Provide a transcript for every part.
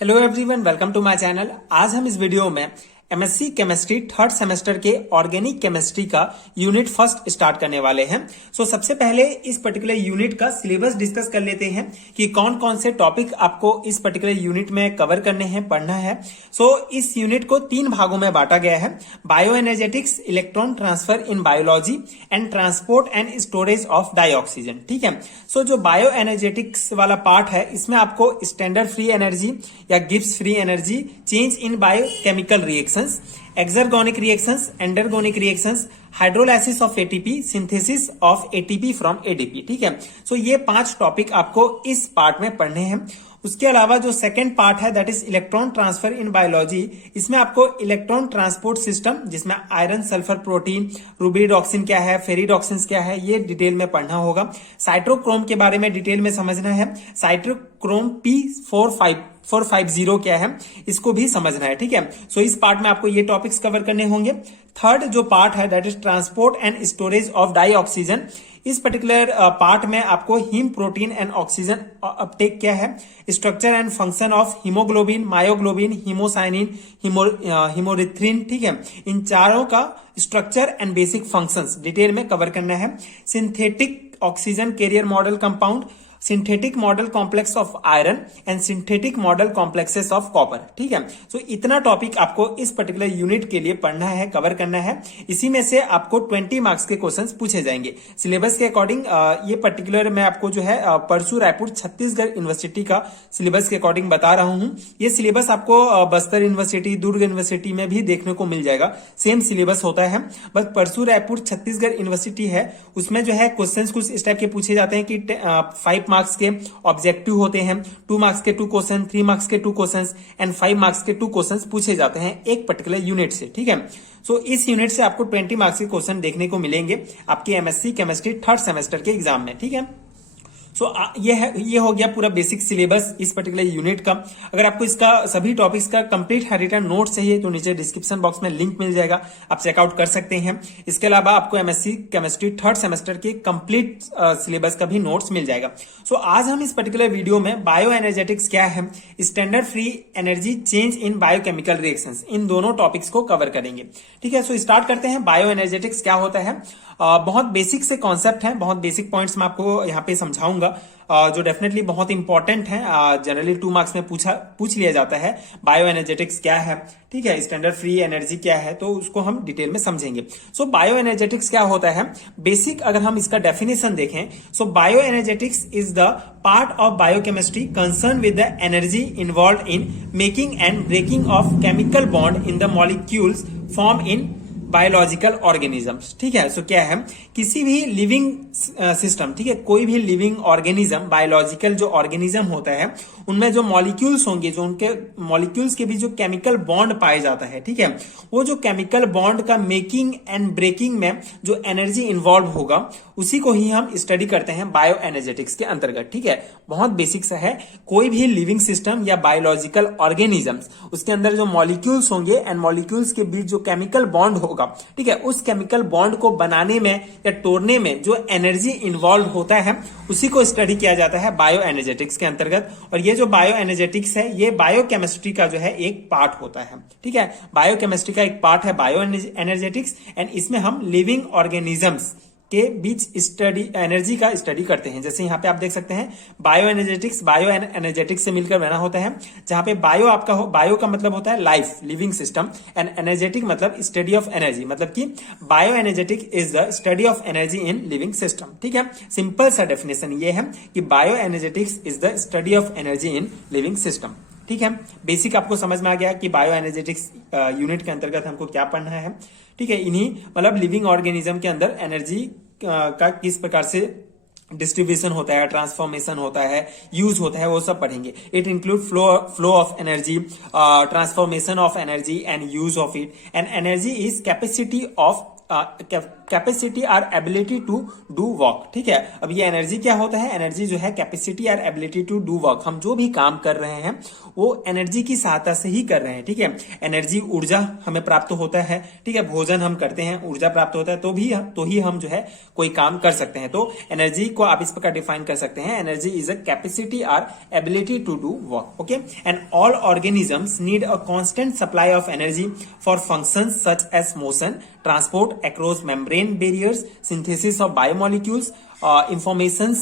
Hello everyone, welcome to my channel. आज हम इस वीडियो में एमएससी केमिस्ट्री थर्ड सेमेस्टर के ऑर्गेनिक केमिस्ट्री का यूनिट फर्स्ट स्टार्ट करने वाले हैं। सबसे पहले इस पर्टिकुलर यूनिट का सिलेबस डिस्कस कर लेते हैं कि कौन कौन से टॉपिक आपको इस पर्टिकुलर यूनिट में कवर करने हैं, पढ़ना है। इस यूनिट को 3 भागों में बांटा गया है: bioenergetics, electron transfer in biology and transport and storage of dioxygen. ठीक है। जो बायो एनर्जेटिक्स वाला पार्ट है, इसमें आपको स्टैंडर्ड फ्री एनर्जी या Gibbs free energy, change in biochemical reactions, exergonic reactions, endergonic reactions, hydrolysis of ATP, synthesis of ATP from ADP. ठीक है। ये 5 टॉपिक आपको इस पार्ट में पढ़ने हैं। उसके अलावा जो सेकेंड पार्ट है, that is electron transfer in biology, इसमें आपको इलेक्ट्रॉन ट्रांसपोर्ट सिस्टम, जिसमें आयरन, सल्फर, प्रोटीन, रुबिडॉक्सिन क्या है, फेरिडॉक्सिन क्या है, ये डिटेल में पढ़ना होगा। साइट्रोक्रोम के बारे में डिटेल में समझना है। साइट्रोक्रोम P450 क्या है, इसको भी समझना है। ठीक है। इस पार्ट में आपको ये टॉपिक्स कवर करने होंगे। थर्ड जो पार्ट है, that is transport and storage of dioxygen. इस पर्टिकुलर पार्ट में आपको haem, protein and oxygen uptake क्या है, structure and function of haemoglobin, myoglobin, haemocyanin, haemerythrin. ठीक है। इन चारों का structure and basic functions detail में कवर करना है। Synthetic oxygen carrier model compound, synthetic model complex of iron and synthetic model complexes of copper. ठीक है। इतना टॉपिक आपको इस पर्टिकुलर यूनिट के लिए पढ़ना है, कवर करना है। इसी में से आपको 20 मार्क्स के क्वेश्चंस पूछे जाएंगे सिलेबस के अकॉर्डिंग। ये पर्टिकुलर मैं आपको जो है परसू रायपुर छत्तीसगढ़ यूनिवर्सिटी का सिलेबस के अकॉर्डिंग बता रहा हूं। ये सिलेबस आपको बस्तर यूनिवर्सिटी, दुर्ग यूनिवर्सिटी में भी देखने को मिल जाएगा। सेम सिलेबस होता है, बस परसू रायपुर छत्तीसगढ़ यूनिवर्सिटी है, उसमें जो है क्वेश्चंस कुछ इस टाइप के पूछे जाते हैं कि 5 मार्क्स के ऑब्जेक्टिव होते हैं, 2 मार्क्स के 2 क्वेश्चन, 3 मार्क्स के 2 क्वेश्चन एंड 5 मार्क्स के 2 क्वेश्चन पूछे जाते हैं एक पर्टिकुलर यूनिट से। ठीक है। इस यूनिट से आपको 20 मार्क्स के क्वेश्चन देखने को मिलेंगे आपके एमएससी केमिस्ट्री थर्ड सेमेस्टर के एग्जाम में। ठीक है। ये हो गया पूरा बेसिक सिलेबस इस पर्टिकुलर यूनिट का। अगर आपको इसका सभी टॉपिक्स का कंप्लीट रिटन नोट चाहिए तो नीचे डिस्क्रिप्शन बॉक्स में लिंक मिल जाएगा, आप चेकआउट कर सकते हैं। इसके अलावा आपको एमएससी केमिस्ट्री थर्ड सेमेस्टर के कंप्लीट सिलेबस का भी नोट्स मिल जाएगा। आज हम इस पर्टिकुलर वीडियो में बायो एनर्जेटिक्स क्या है, standard free energy, change in biochemical reactions, इन दोनों टॉपिक्स को कवर करेंगे। ठीक है। स्टार्ट करते हैं। बायो एनर्जेटिक्स क्या होता है। बहुत बेसिक से कॉन्सेप्ट है, बहुत बेसिक पॉइंट्स मैं आपको यहाँ पे समझाऊंगा, जो डेफिनेटली बहुत इंपॉर्टेंट है। जनरली 2 मार्क्स में पूछ लिया जाता है बायो एनर्जेटिक्स क्या है। ठीक है। स्टैंडर्ड फ्री एनर्जी क्या है, तो उसको हम डिटेल में समझेंगे। बायो एनर्जेटिक्स क्या होता है, बेसिक अगर हम इसका डेफिनेशन देखें, bioenergetics is the part of biochemistry concern with the energy involve in making and breaking of chemical bond in the molecules form in biological organisms. ठीक है। क्या है, किसी भी लिविंग सिस्टम, ठीक है, कोई भी लिविंग ऑर्गेनिज्म, बायोलॉजिकल जो ऑर्गेनिज्म होता है, उनमें जो मॉलिक्यूल्स होंगे, जो उनके मॉलिक्यूल्स के बीच जो केमिकल बॉन्ड पाया जाता है, ठीक है, वो जो केमिकल बॉन्ड का मेकिंग एंड ब्रेकिंग में जो एनर्जी इन्वॉल्व होगा, उसी को ही हम स्टडी करते हैं बायो एनर्जेटिक्स के अंतर्गत। ठीक है। बहुत बेसिक सा है। कोई भी लिविंग सिस्टम या बायोलॉजिकल ऑर्गेनिजम्स, उसके अंदर जो मॉलिक्यूल्स होंगे एंड मॉलिक्यूल्स के बीच जो केमिकल बॉन्ड होगा, ठीक है, उस केमिकल बॉन्ड को बनाने में या तोड़ने में जो एनर्जी इन्वॉल्व होता है, उसी को स्टडी किया जाता है बायो एनर्जेटिक्स के अंतर्गत। और ये जो बायो एनर्जेटिक्स है, ये बायोकेमिस्ट्री का जो है एक पार्ट होता है। ठीक है। बायोकेमिस्ट्री का एक पार्ट है बायो एनर्जेटिक्स, एंड इसमें हम लिविंग ऑर्गेनिजम्स के बीच स्टडी, एनर्जी का स्टडी करते हैं। जैसे यहाँ पे आप देख सकते हैं, बायो एनर्जेटिक्स से मिलकर बना होता है, जहां पे बायो आपका बायो का मतलब होता है life, living system, and energetic मतलब स्टडी ऑफ एनर्जी, मतलब कि bio energetic is the study of energy in living system. ठीक है। सिंपल सा डेफिनेशन ये है कि bio energetics is the study of energy in living system. ठीक है। बेसिक आपको समझ में आ गया कि बायो एनर्जेटिक्स यूनिट के अंतर्गत हमको क्या पढ़ना है। ठीक है। इन्हीं मतलब लिविंग ऑर्गेनिज्म के अंदर एनर्जी का किस प्रकार से डिस्ट्रीब्यूशन होता है, ट्रांसफॉर्मेशन होता है, यूज होता है, वो सब पढ़ेंगे। It include flow of energy, transformation of energy and use of it. And energy is capacity of capacity और एबिलिटी टू डू वर्क। ठीक है, अब ये एनर्जी क्या होता है? एनर्जी जो है कैपेसिटी और एबिलिटी टू डू वर्क, हम जो भी काम कर रहे हैं वो एनर्जी की सहायता से ही कर रहे हैं। ठीक है, एनर्जी ऊर्जा हमें प्राप्त होता है। ठीक है, भोजन हम करते हैं, ऊर्जा प्राप्त होता है, तो ही हम जो है कोई काम कर सकते हैं। तो एनर्जी को आप इस प्रकार डिफाइन कर सकते हैं, एनर्जी इज अ कैपेसिटी और ability to do work. Okay, and all organisms need a constant supply of energy for functions such as motion, transport across membrane barriers, synthesis of biomolecules, information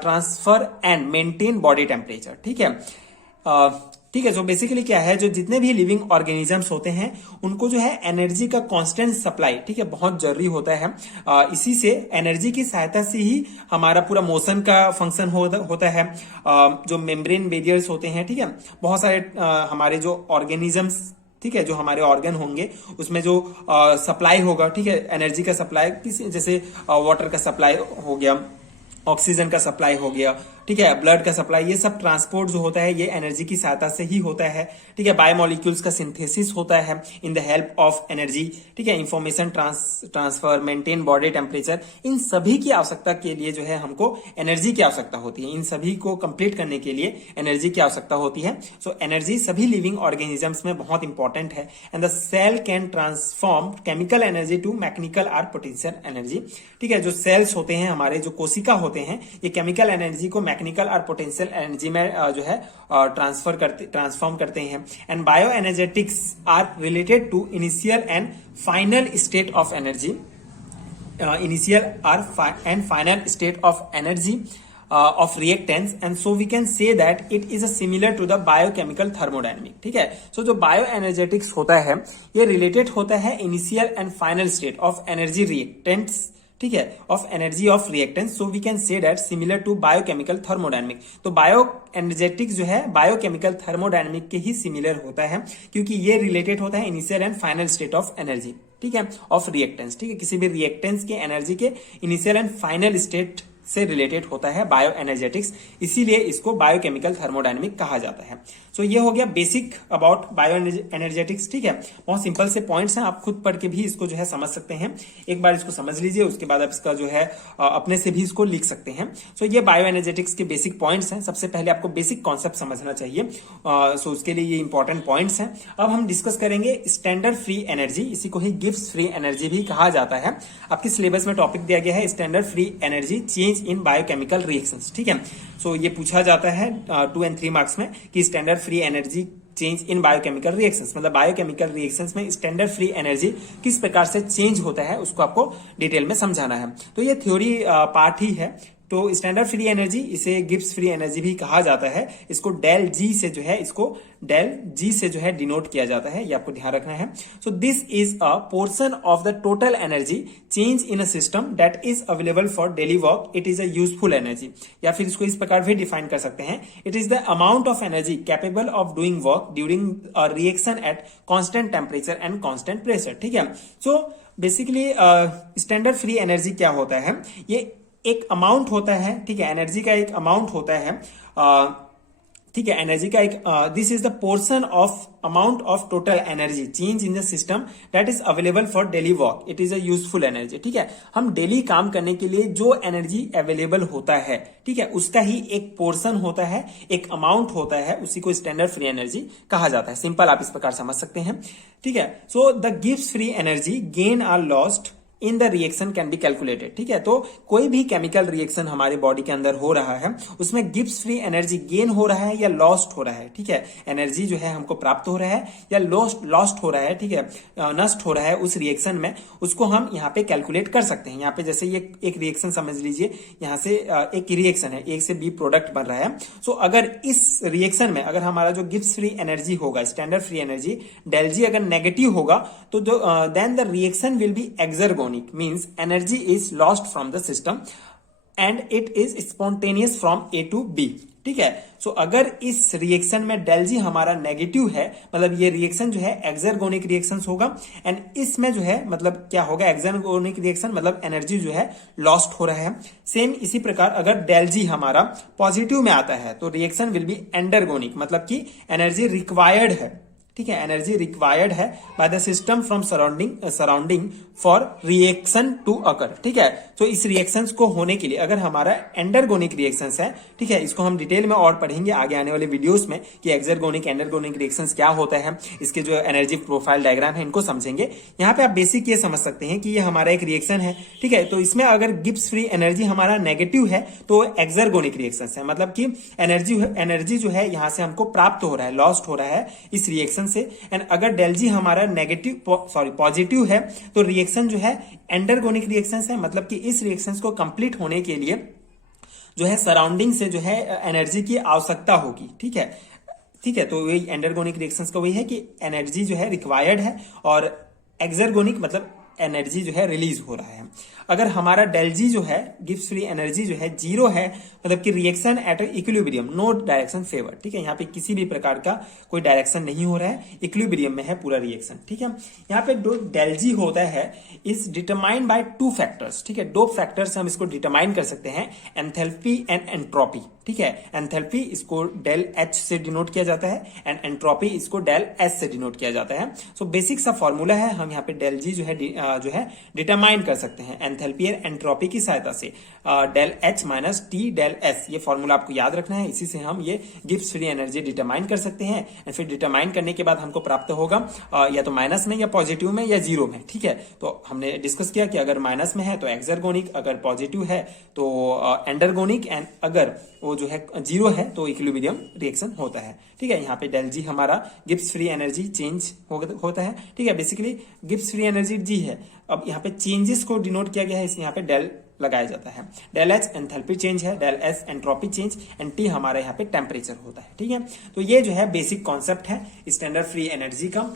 transfer and maintain body temperature. ठीक है, ठीक है। So basically क्या है, जो जितने भी living organisms होते हैं उनको जो है एनर्जी का कांस्टेंट सप्लाई, ठीक है, बहुत जरूरी होता है। इसी से एनर्जी की सहायता से ही हमारा पूरा मोशन का फंक्शन होता है। जो मेम्ब्रेन बैरियर्स होते हैं, ठीक है, बहुत सारे हमारे जो ऑर्गेनिजम्स, ठीक है, जो हमारे ऑर्गन होंगे उसमें जो सप्लाई होगा, ठीक है, एनर्जी का सप्लाई, जैसे वाटर का सप्लाई हो गया, ऑक्सीजन का सप्लाई हो गया, ठीक है, ब्लड का सप्लाई, ये सब ट्रांसपोर्ट जो होता है ये एनर्जी की सहायता से ही होता है। ठीक है, बायोमोलिक्यूल्स का सिंथेसिस होता है in the help of energy. ठीक है, information transfer, maintain body temperature, इन सभी की आवश्यकता के लिए जो है हमको एनर्जी की आवश्यकता होती है। इन सभी को कंप्लीट करने के लिए एनर्जी की आवश्यकता होती है। सो एनर्जी सभी लिविंग ऑर्गेनिजम्स में बहुत इंपॉर्टेंट है। And the cell can transform chemical energy to mechanical और पोटेंशियल एनर्जी। ठीक है, जो सेल्स होते हैं हमारे, जो कोशिका होते हैं, ये केमिकल एनर्जी को मैकेनिकल और पोटेंशियल एनर्जी में जो है ट्रांसफॉर्म करते हैं। And bioenergetics are related to initial and final state of energy, initial and final state of energy of reactants, and so we can say that it is a similar to the biochemical thermodynamic। ठीक है, so जो bioenergetics होता है ये related होता है initial and final state of energy reactants, ठीक है, of energy of reactants. So we can say that similar to biochemical thermodynamic. तो बायो एनर्जेटिक्स जो है बायोकेमिकल थर्मोडायनेमिक के ही सिमिलर होता है, क्योंकि ये रिलेटेड होता है initial and final state of energy, ठीक है, ऑफ रिएक्टेंस। ठीक है, किसी भी रिएक्टेंस के एनर्जी के इनिशियल एंड फाइनल स्टेट से रिलेटेड होता है बायो एनर्जेटिक्स, इसीलिए इसको बायोकेमिकल थर्मोडायनेमिक कहा जाता है। सो ये हो गया बेसिक अबाउट बायो एनर्जेटिक्स। ठीक है, बहुत सिंपल से पॉइंट्स हैं, आप खुद पढ़ के भी इसको जो है समझ सकते हैं। एक बार इसको समझ लीजिए, उसके बाद आप इसका जो है अपने से भी इसको लिख सकते हैं। सो ये बायो एनर्जेटिक्स के बेसिक पॉइंट्स हैं। सबसे पहले आपको बेसिक कॉन्सेप्ट समझना चाहिए, सो उसके लिए ये इंपॉर्टेंट पॉइंट्स हैं। अब हम डिस्कस करेंगे स्टैंडर्ड फ्री एनर्जी, इसी को ही गिब्स फ्री एनर्जी भी कहा जाता है। आपके सिलेबस में टॉपिक दिया गया है standard free energy change in biochemical reactions. ठीक है, सो ये पूछा जाता है 2 और 3 मार्क्स में कि standard free energy change in biochemical reactions, मतलब बायोकेमिकल रिएक्शंस में स्टैंडर्ड फ्री एनर्जी किस प्रकार से चेंज होता है उसको आपको डिटेल में समझाना है। तो ये थ्योरी पार्ट ही है। तो स्टैंडर्ड फ्री एनर्जी, इसे गिब्स फ्री एनर्जी भी कहा जाता है। इसको डेल जी से जो है, इसको डेल जी से जो है डिनोट किया जाता है, ये आपको ध्यान रखना है। So this is a portion of the total energy change in a system that is available for daily work, it is a useful energy. या फिर इसको इस प्रकार भी डिफाइन कर सकते हैं, it is the amount of energy capable of doing work during a reaction at constant temperature and constant pressure. ठीक है, so basically standard free energy क्या होता है, ये एक अमाउंट होता है, ठीक है, एनर्जी का एक अमाउंट होता है, ठीक है, एनर्जी का एक, this is the portion of amount of total energy change in the system that is available for daily work, it is a useful energy. ठीक है, हम डेली काम करने के लिए जो एनर्जी अवेलेबल होता है, ठीक है, उसका ही एक पोर्शन होता है, एक अमाउंट होता है, उसी को स्टैंडर्ड फ्री एनर्जी कहा जाता है। सिंपल आप इस प्रकार समझ सकते हैं। ठीक है, सो द गिव्स free energy gain or lost in the reaction can be calculated. ठीक है, तो कोई भी केमिकल रिएक्शन हमारे बॉडी के अंदर हो रहा है, उसमें गिब्स फ्री एनर्जी गेन हो रहा है या लॉस्ट हो रहा है। ठीक है, एनर्जी जो है हमको प्राप्त हो रहा है या लॉस्ट हो रहा है, ठीक है, नष्ट हो रहा है उस रिएक्शन में, उसको हम यहाँ पे कैलकुलेट कर सकते हैं। यहाँ पे जैसे ये एक रिएक्शन समझ लीजिए, यहाँ से एक रिएक्शन है, ए से बी प्रोडक्ट बन रहा है। सो अगर इस रिएक्शन में अगर हमारा जो गिब्स फ्री एनर्जी होगा, standard free energy del G अगर नेगेटिव होगा, तो जो then the reaction will be exergonic, means energy is lost from the system and it is spontaneous from A to B। ठीक है, सो अगर इस reaction में डेल जी हमारा नेगेटिव है, मतलब ये रिएक्शन जो है एक्सर्गोनिक रिएक्शन होगा, एंड इसमें जो है मतलब क्या होगा, एक्सर्गोनिक रिएक्शन मतलब एनर्जी जो है लॉस्ट हो रहा है। सेम इसी प्रकार अगर डेल जी हमारा पॉजिटिव में आता है तो रिएक्शन विल बी एंडरगोनिक, मतलब कि एनर्जी रिक्वायर्ड है। ठीक है, एनर्जी रिक्वायर्ड है by the system from surrounding for reaction to occur, ठीक है। तो इस रिएक्शंस को होने के लिए अगर हमारा एंडरगोनिक रिएक्शंस है, ठीक है, इसको हम डिटेल में और पढ़ेंगे आगे आने वाले वीडियोस में कि एक्सरगोनिक एंडरगोनिक रिएक्शंस क्या होता है, इसके जो एनर्जी प्रोफाइल डायग्राम है इनको समझेंगे। यहाँ पे आप बेसिक ये समझ सकते हैं कि ये हमारा एक रिएक्शन है, ठीक है। तो इसमें अगर गिब्स फ्री एनर्जी हमारा नेगेटिव है तो एक्सरगोनिक रिएक्शंस है, मतलब कि एनर्जी जो है यहाँ से हमको प्राप्त हो रहा है, लॉस्ट हो रहा है इस रिएक्शन से। एंड अगर डेल जी हमारा पॉजिटिव है तो रिएक्शन जो है एंडरगोनिक रिएक्शन है, मतलब कि इस रिएक्शन को कंप्लीट होने के लिए जो है सराउंडिंग से जो है एनर्जी की आवश्यकता होगी, ठीक है, ठीक है। तो वही एंडरगोनिक रिएक्शंस का वही है कि एनर्जी जो है रिक्वायर्ड है और एक्सरगोनिक मतलब एनर्जी जो है रिलीज हो रहा है। अगर हमारा डेल जी जो है गिब्स फ्री एनर्जी जो है जीरो है, मतलब कि reaction at equilibrium, no direction favour, ठीक है, यहाँ पे किसी भी प्रकार का कोई डायरेक्शन नहीं हो रहा है, इक्विलिब्रियम में है पूरा रिएक्शन, ठीक है। यहाँ पे जो डेल जी होता है इज डिटरमाइंड बाय 2 फैक्टर्स, ठीक है, 2 फैक्टर्स हम इसको डिटरमाइन कर सकते हैं, एंथैल्पी एंड एंट्रोपी, ठीक है। एंथैल्पी इसको डेल एच से डिनोट किया जाता है एंड एंट्रोपी इसको डेल एस से डिनोट किया जाता है। सो बेसिक सा फॉर्मूला है, हम यहाँ पे डेल जी जो है डिटरमाइन कर सकते हैं एंथैल्पी एंड एंट्रोपी की सहायता से, del H minus T del S, ये फॉर्मूला आपको याद रखना है। इसी से हम ये गिब्स फ्री एनर्जी डिटरमाइन कर सकते हैं एंड फिर डिटरमाइन करने के बाद हमको प्राप्त होगा या तो माइनस में या पॉजिटिव में या जीरो में, ठीक है। तो हमने डिस्कस किया कि अगर माइनस में है तो एक्सरगोनिक, अगर पॉजिटिव है तो एंडरगोनिक, एंड अगर वो जो है जीरो है तो इक्विलिब्रियम रिएक्शन होता है, ठीक है। यहाँ पे डेल जी हमारा गिब्स फ्री एनर्जी चेंज होता है, ठीक है। बेसिकली गिब्स फ्री एनर्जी जी है, अब यहाँ पे चेंजेस को डिनोट किया गया है, इसलिए यहाँ पे डेल लगाया जाता है। डेल एच एंथैल्पी चेंज है, del S entropy change, and T हमारा यहाँ पे टेम्परेचर होता है, ठीक है। तो ये जो है बेसिक कॉन्सेप्ट है स्टैंडर्ड फ्री एनर्जी का,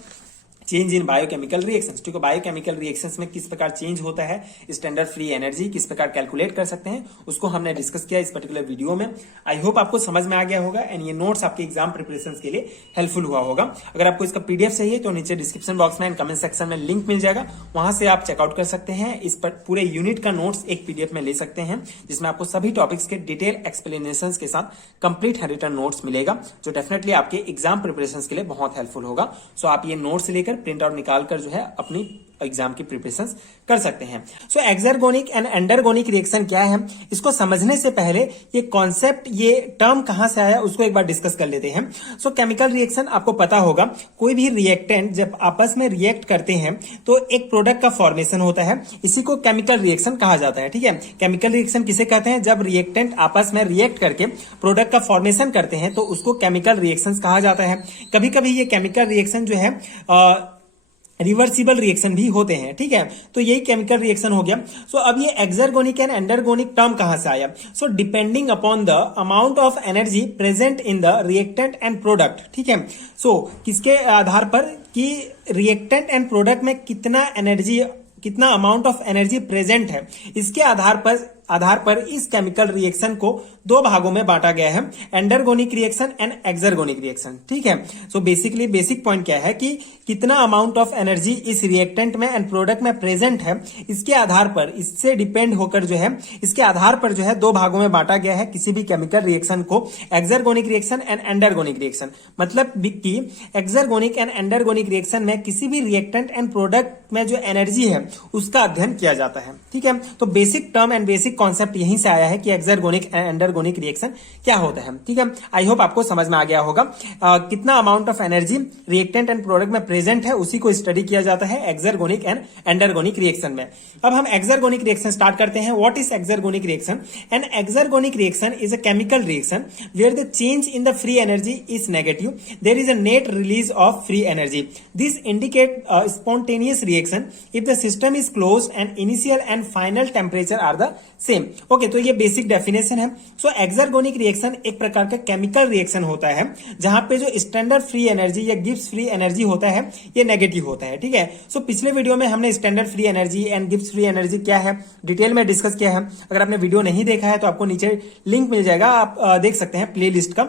चेंज इन बायोकेमिकल रिएक्शंस, ठीक है। बायोकेमिकल रिएक्शंस में किस प्रकार चेंज होता है, स्टैंडर्ड फ्री एनर्जी किस प्रकार कैलकुलेट कर सकते हैं, उसको हमने डिस्कस किया इस पर्टिकुलर वीडियो में। आई होप आपको समझ में आ गया होगा एंड ये नोट्स आपके एग्जाम प्रिपरेशन के लिए हेल्पफुल हुआ होगा। अगर आपको इसका पीडीएफ चाहिए तो नीचे डिस्क्रिप्शन बॉक्स में एंड कमेंट सेक्शन में लिंक मिल जाएगा, वहां से आप चेकआउट कर सकते हैं। इस पर पूरे यूनिट का नोट्स एक पीडीएफ में ले सकते हैं, जिसमें आपको सभी टॉपिक्स के डिटेल एक्सप्लेनेशन के साथ कंप्लीट हैंड नोट्स मिलेगा, जो डेफिनेटली आपके एग्जाम प्रिपरेशन के लिए बहुत हेल्पफुल होगा। सो आप ये नोट्स लेकर प्रिंट आउट निकालकर जो है अपनी एग्जाम की प्रिपरेशन कर सकते हैं। सो एक्सरगोनिक एंड एंडरगोनिक रिएक्शन क्या है, इसको समझने से पहले ये कॉन्सेप्ट, ये टर्म कहां से आया उसको एक बार डिस्कस कर लेते हैं। सो केमिकल रिएक्शन आपको पता होगा, कोई भी रिएक्टेंट जब आपस में रिएक्ट करते हैं तो एक प्रोडक्ट का फॉर्मेशन होता है, इसी को केमिकल रिएक्शन कहा जाता है, ठीक है। केमिकल रिएक्शन किसे कहते हैं, जब रिएक्टेंट आपस में रिएक्ट करके प्रोडक्ट का फॉर्मेशन करते हैं तो उसको केमिकल रिएक्शन कहा जाता है। कभी कभी ये केमिकल रिएक्शन जो है रिवर्सिबल रिएक्शन भी होते हैं, ठीक है। तो यही केमिकल रिएक्शन हो गया। सो अब ये एक्सरगोनिक एंड एंडरगोनिक टर्म कहां से आया, so depending upon the amount of energy present in the reactant and product, ठीक है। सो किसके आधार पर कि रिएक्टेंट एंड प्रोडक्ट में कितना अमाउंट ऑफ एनर्जी प्रेजेंट है, इसके आधार पर इस केमिकल रिएक्शन को 2 भागों में बांटा गया है, endergonic reaction and exergonic reaction, ठीक है। सो बेसिकली बेसिक पॉइंट क्या है कि कितना अमाउंट ऑफ एनर्जी इस रिएक्टेंट में एंड प्रोडक्ट में प्रेजेंट है, इसके आधार पर, इससे डिपेंड होकर जो है, इसके आधार पर जो है 2 भागों में बांटा गया है किसी भी केमिकल रिएक्शन को, exergonic reaction and endergonic reaction. मतलब कि एक्सरगोनिक एंड एंडरगोनिक रिएक्शन में किसी भी रिएक्टेंट एंड प्रोडक्ट में जो एनर्जी है उसका अध्ययन किया जाता है, ठीक है। तो basic term and basic concept यहीं से आया है कि एक्सरगोनिक एंड एंडरगोनिक रिएक्शन क्या होता है, ठीक है। आई होप आपको समझ में आ गया होगा। कितना amount of energy reactant and product में प्रेजेंट है उसी को स्टडी किया जाता है एक्सरगोनिक एंड एंडरगोनिक रिएक्शन में। अब हम एक्सरगोनिक रिएक्शन स्टार्ट करते हैं। What is exergonic reaction? An exergonic reaction is a chemical reaction where the change in the free energy is negative, there is a net release of free energy. This indicate spontaneous reaction if the system is closed and initial and final temperature are the same. Okay, तो ये basic definition है। सो exergonic reaction एक प्रकार का chemical reaction होता है जहां पे जो स्टैंडर्ड फ्री एनर्जी या गिब्स फ्री एनर्जी होता है ये नेगेटिव होता है, ठीक है। सो पिछले वीडियो में हमने standard free energy and Gibbs free energy क्या है डिटेल में डिस्कस किया है। अगर आपने वीडियो नहीं देखा है तो आपको नीचे लिंक मिल जाएगा, आप देख सकते हैं प्ले लिस्ट का,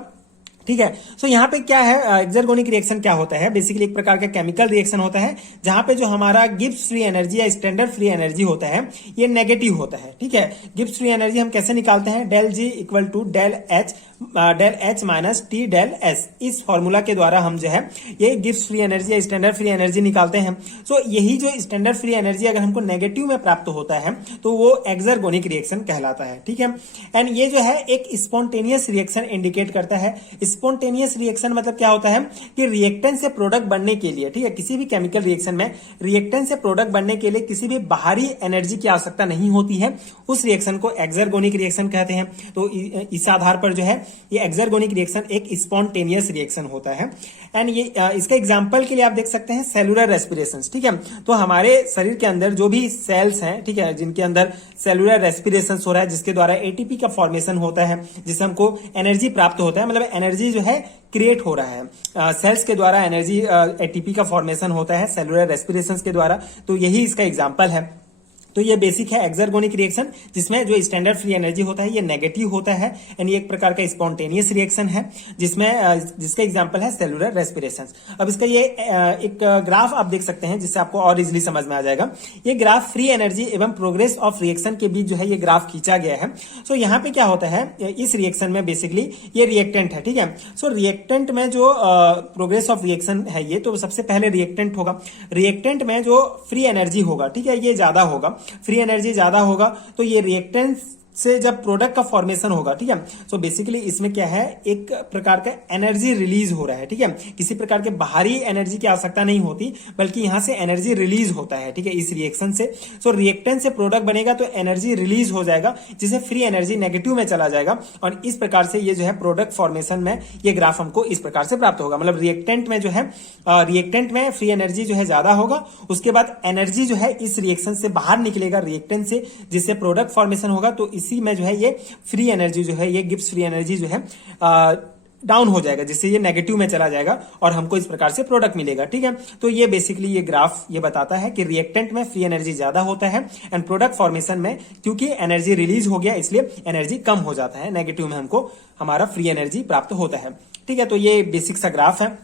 ठीक है। सो यहाँ पे क्या है, एक्सरगोनिक रिएक्शन क्या होता है, बेसिकली एक प्रकार का केमिकल रिएक्शन होता है जहां पे जो हमारा गिब्स फ्री एनर्जी या स्टैंडर्ड फ्री एनर्जी होता है ये नेगेटिव होता है, ठीक है। गिब्स फ्री एनर्जी हम कैसे निकालते हैं, del G equal to del H del H minus T del S. इस फॉर्मूला के द्वारा हम जो है ये गिब्स फ्री एनर्जी या स्टैंडर्ड फ्री एनर्जी निकालते हैं। सो यही जो स्टैंडर्ड फ्री एनर्जी अगर हमको नेगेटिव में प्राप्त होता है तो वो एक्सर्गोनिक रिएक्शन कहलाता है, ठीक है। एंड ये जो है एक स्पॉन्टेनियस रिएक्शन इंडिकेट करता है। स्पॉन्टेनियस रिएक्शन मतलब क्या होता है कि रिएक्टेंट से प्रोडक्ट बनने के लिए, ठीक है, किसी भी केमिकल रिएक्शन में रिएक्टेंट से प्रोडक्ट बनने के लिए किसी भी बाहरी एनर्जी की आवश्यकता नहीं होती है, उस रिएक्शन को एक्सर्गोनिक रिएक्शन कहते हैं। तो इस आधार पर जो है ये एक्सर्गोनिक रिएक्शन एक स्पॉन्टेनियस रिएक्शन होता है। एंड ये इसका एग्जांपल के लिए आप देख सकते हैं सेलुलर रेस्पिरेशन, ठीक है। तो हमारे शरीर के अंदर जो भी सेल्स हैं, ठीक है, जिनके अंदर सेलुलर रेस्पिरेशन हो रहा है, जिसके द्वारा एटीपी का फॉर्मेशन होता है, जिससे हमको एनर्जी प्राप्त होता है, मतलब एनर्जी जो है क्रिएट हो रहा है सेल्स के द्वारा, एनर्जी एटीपी का फॉर्मेशन होता है सेलुलर रेस्पिरेशन के द्वारा। तो यही इसका एग्जाम्पल है। तो ये बेसिक है एक्सर्गोनिक रिएक्शन, जिसमें जो स्टैंडर्ड फ्री एनर्जी होता है ये नेगेटिव होता है। एंड ये एक प्रकार का स्पॉन्टेनियस रिएक्शन है जिसमें जिसका एग्जांपल है सेलुलर रेस्पिरेशन। अब इसका ये एक ग्राफ आप देख सकते हैं जिससे आपको और इजिली समझ में आ जाएगा। ये ग्राफ फ्री एनर्जी एवं प्रोग्रेस ऑफ रिएक्शन के बीच जो है ये ग्राफ खींचा गया है। सो यहाँ पे क्या होता है, इस रिएक्शन में बेसिकली ये रिएक्टेंट है, ठीक है। सो रिएक्टेंट में जो प्रोग्रेस ऑफ रिएक्शन है ये, तो सबसे पहले रिएक्टेंट होगा। रिएक्टेंट में जो फ्री एनर्जी होगा, ठीक है, ये ज्यादा होगा, फ्री एनर्जी ज्यादा होगा। तो ये रिएक्टेंट से जब प्रोडक्ट का फॉर्मेशन होगा, ठीक है, सो बेसिकली इसमें क्या है, एक प्रकार का एनर्जी रिलीज हो रहा है, ठीक है। किसी प्रकार के बाहरी एनर्जी की आवश्यकता नहीं होती, बल्कि यहां से एनर्जी रिलीज होता है, ठीक है, इस रिएक्शन से। सो रिएक्टेंट से प्रोडक्ट बनेगा तो एनर्जी रिलीज हो जाएगा, जिससे फ्री एनर्जी नेगेटिव में चला जाएगा। और इस प्रकार से ये जो है प्रोडक्ट फॉर्मेशन में ये ग्राफ हमको इस प्रकार से प्राप्त होगा। मतलब रिएक्टेंट में जो है रिएक्टेंट में फ्री एनर्जी जो है ज्यादा होगा, उसके बाद एनर्जी जो है इस रिएक्शन से बाहर निकलेगा रिएक्टेंट से, जिससे प्रोडक्ट फॉर्मेशन होगा। तो इसी में जो है ये फ्री एनर्जी जो है, ये गिब्स फ्री एनर्जी जो है डाउन हो जाएगा, जिससे ये नेगेटिव में चला जाएगा और हमको इस प्रकार से प्रोडक्ट मिलेगा, ठीक है। तो ये बेसिकली ये ग्राफ ये बताता है कि रिएक्टेंट में फ्री एनर्जी ज्यादा होता है एंड प्रोडक्ट फॉर्मेशन में क्योंकि एनर्जी रिलीज हो गया इसलिए एनर्जी कम हो जाता है, नेगेटिव में हमको हमारा फ्री एनर्जी प्राप्त होता है, ठीक है। तो ये बेसिक सा ग्राफ है।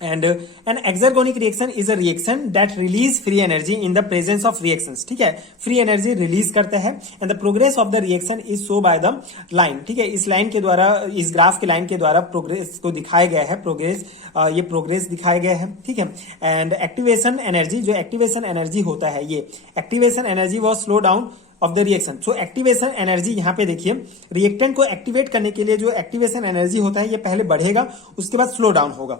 And an exergonic reaction is a reaction that release free energy in the presence of reactions, ठीक है। फ्री एनर्जी रिलीज करता है and the progress of the reaction is show by the line, ठीक है। इस line के द्वारा, इस ग्राफ के लाइन के द्वारा प्रोग्रेस को दिखाया गया है, प्रोग्रेस ये प्रोग्रेस दिखाया गया है, ठीक है। एंड एक्टिवेशन एनर्जी, जो एक्टिवेशन एनर्जी होता है, ये activation energy was slow down of the reaction. So activation energy यहाँ पे देखिए, रिएक्टेंट को एक्टिवेट करने के लिए जो एक्टिवेशन एनर्जी होता है ये पहले बढ़ेगा, उसके बाद स्लो डाउन होगा,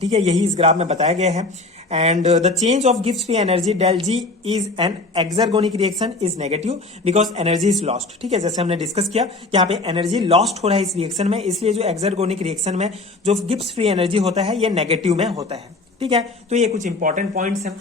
ठीक है। यही इस ग्राफ में बताया गया है। And the change of Gibbs free energy del G is an exergonic reaction is negative because energy is lost, ठीक है। जैसे हमने डिस्कस किया, यहाँ पे एनर्जी लॉस्ट हो रहा है इस रिएक्शन में, इसलिए जो एक्सर्गोनिक रिएक्शन में जो गिब्स फ्री एनर्जी होता है ये नेगेटिव में होता है, ठीक है। तो ये कुछ इंपॉर्टेंट पॉइंट्स हैं।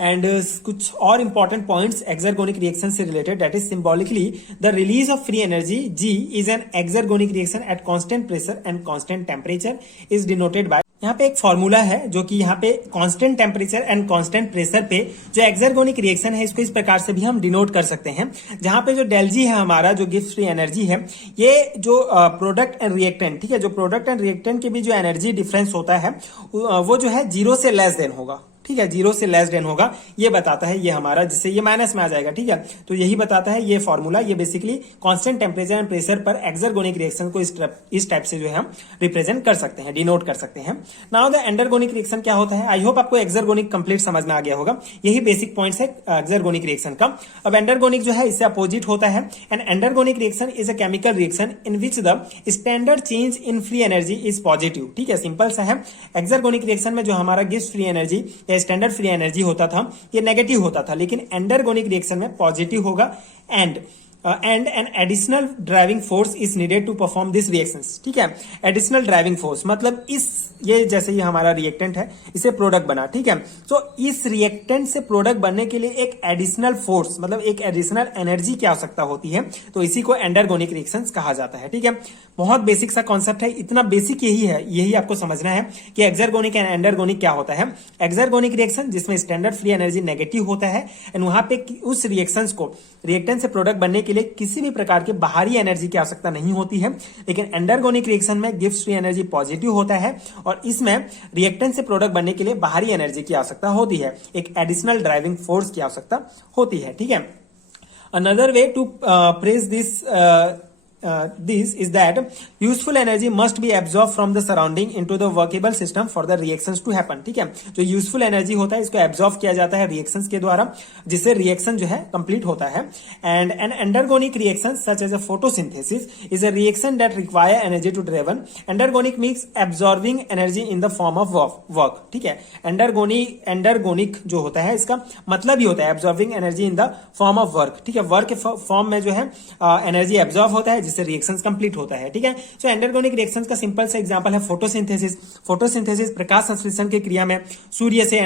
एंड कुछ और इंपॉर्टेंट पॉइंट्स एक्सर्गोनिक रिएक्शन से related, that is symbolically the release of free energy G is an exergonic reaction at constant pressure and constant temperature is denoted by, यहाँ पे एक फॉर्मूला है जो कि यहाँ पे constant temperature and constant pressure पे जो एक्सर्गोनिक रिएक्शन है इसको इस प्रकार से भी हम डिनोट कर सकते हैं, जहां पे जो डेल जी है हमारा, जो गिब्स फ्री एनर्जी है, ये जो प्रोडक्ट एंड रिएक्टेंट, ठीक है, जो प्रोडक्ट एंड रिएक्टेंट के बीच जो एनर्जी डिफरेंस होता है वो जो है 0 से लेस देन होगा, ठीक है, 0 से लेस देन होगा, ये बताता है ये हमारा, जिससे ये माइनस में आ जाएगा, ठीक है। तो यही बताता है ये फॉर्मूला, ये basically constant temperature and pressure पर एक्सर्गोनिक रिएक्शन को इस टाइप से जो है हम रिप्रेजेंट कर सकते हैं, डिनोट कर सकते हैं। नाउ द एंडरगोनिक रिएक्शन क्या होता है, आई होप आपको एक्सर्गोनिक कंप्लीट समझ में आ गया होगा। यही बेसिक पॉइंट्स है एक्सर्गोनिक रिएक्शन का। अब एंडरगोनिक जो है इससे अपोजिट होता है। And endergonic reaction is a chemical reaction in which the standard change in free energy is positive, ठीक है, सिंपल सा है। एक्सर्गोनिक रिएक्शन में जो हमारा गिब्स फ्री एनर्जी या स्टैंडर्ड फ्री एनर्जी होता था ये नेगेटिव होता था, लेकिन एंडरगोनिक रिएक्शन में पॉजिटिव होगा। And an additional driving force is needed to perform this reactions, ठीक है। एडिशनल ड्राइविंग फोर्स मतलब ये जैसे ये हमारा रिएक्टेंट है, इसे प्रोडक्ट बना, ठीक है। तो इस रिएक्टेंट से प्रोडक्ट बनने के लिए एक एडिशनल फोर्स मतलब एक एडिशनल एनर्जी की आवश्यकता होती है, तो इसी को एंडरगोनिक रिएक्शंस कहा जाता है, ठीक है। बहुत बेसिक सा कॉन्सेप्ट है, इतना बेसिक यही है, यही आपको समझना है कि एक्सर्गोनिक एंड एंडरगोनिक क्या होता है। एक्सर्गोनिक रिएक्शन जिसमें स्टैंडर्ड फ्री एनर्जी नेगेटिव होता है एंड वहां पे उस रिएक्शंस को रिएक्टेंट से प्रोडक्ट बनने के लिए किसी भी प्रकार के बाहरी एनर्जी की आवश्यकता नहीं होती है। लेकिन एंडरगोनिक रिएक्शन में गिब्स फ्री एनर्जी पॉजिटिव होता है और इसमें रिएक्टेंट से प्रोडक्ट बनने के लिए बाहरी एनर्जी की आवश्यकता होती है, एक एडिशनल ड्राइविंग फोर्स की आवश्यकता होती है, ठीक है। Another way to press this this is that useful energy must be absorbed from the surrounding into the workable system for the reactions to happen. ठीक है, जो यूजफुल एनर्जी होता है इसको एब्जॉर्ब किया जाता है रिएक्शंस के द्वारा, जिससे रिएक्शन जो है कंप्लीट होता है. And an endergonic reaction such as a photosynthesis is a reaction that require energy to driven. Endergonic means absorbing energy in the form of work. ठीक है, एंडरगोनिक जो होता है इसका मतलब ही होता है absorbing energy in the form of work. ठीक है, वर्क के फॉर्म में जो है एनर्जी एब्जॉर्ब होता है, जिससे रिएक्शंस कंप्लीट होता है. ठीक है, सो एंडरगोनिक रिएक्शंस का सिंपल सा एग्जांपल है फोटोसिंथेसिस. फोटोसिंथेसिस प्रकाश संश्लेषण की क्रिया में सूर्य से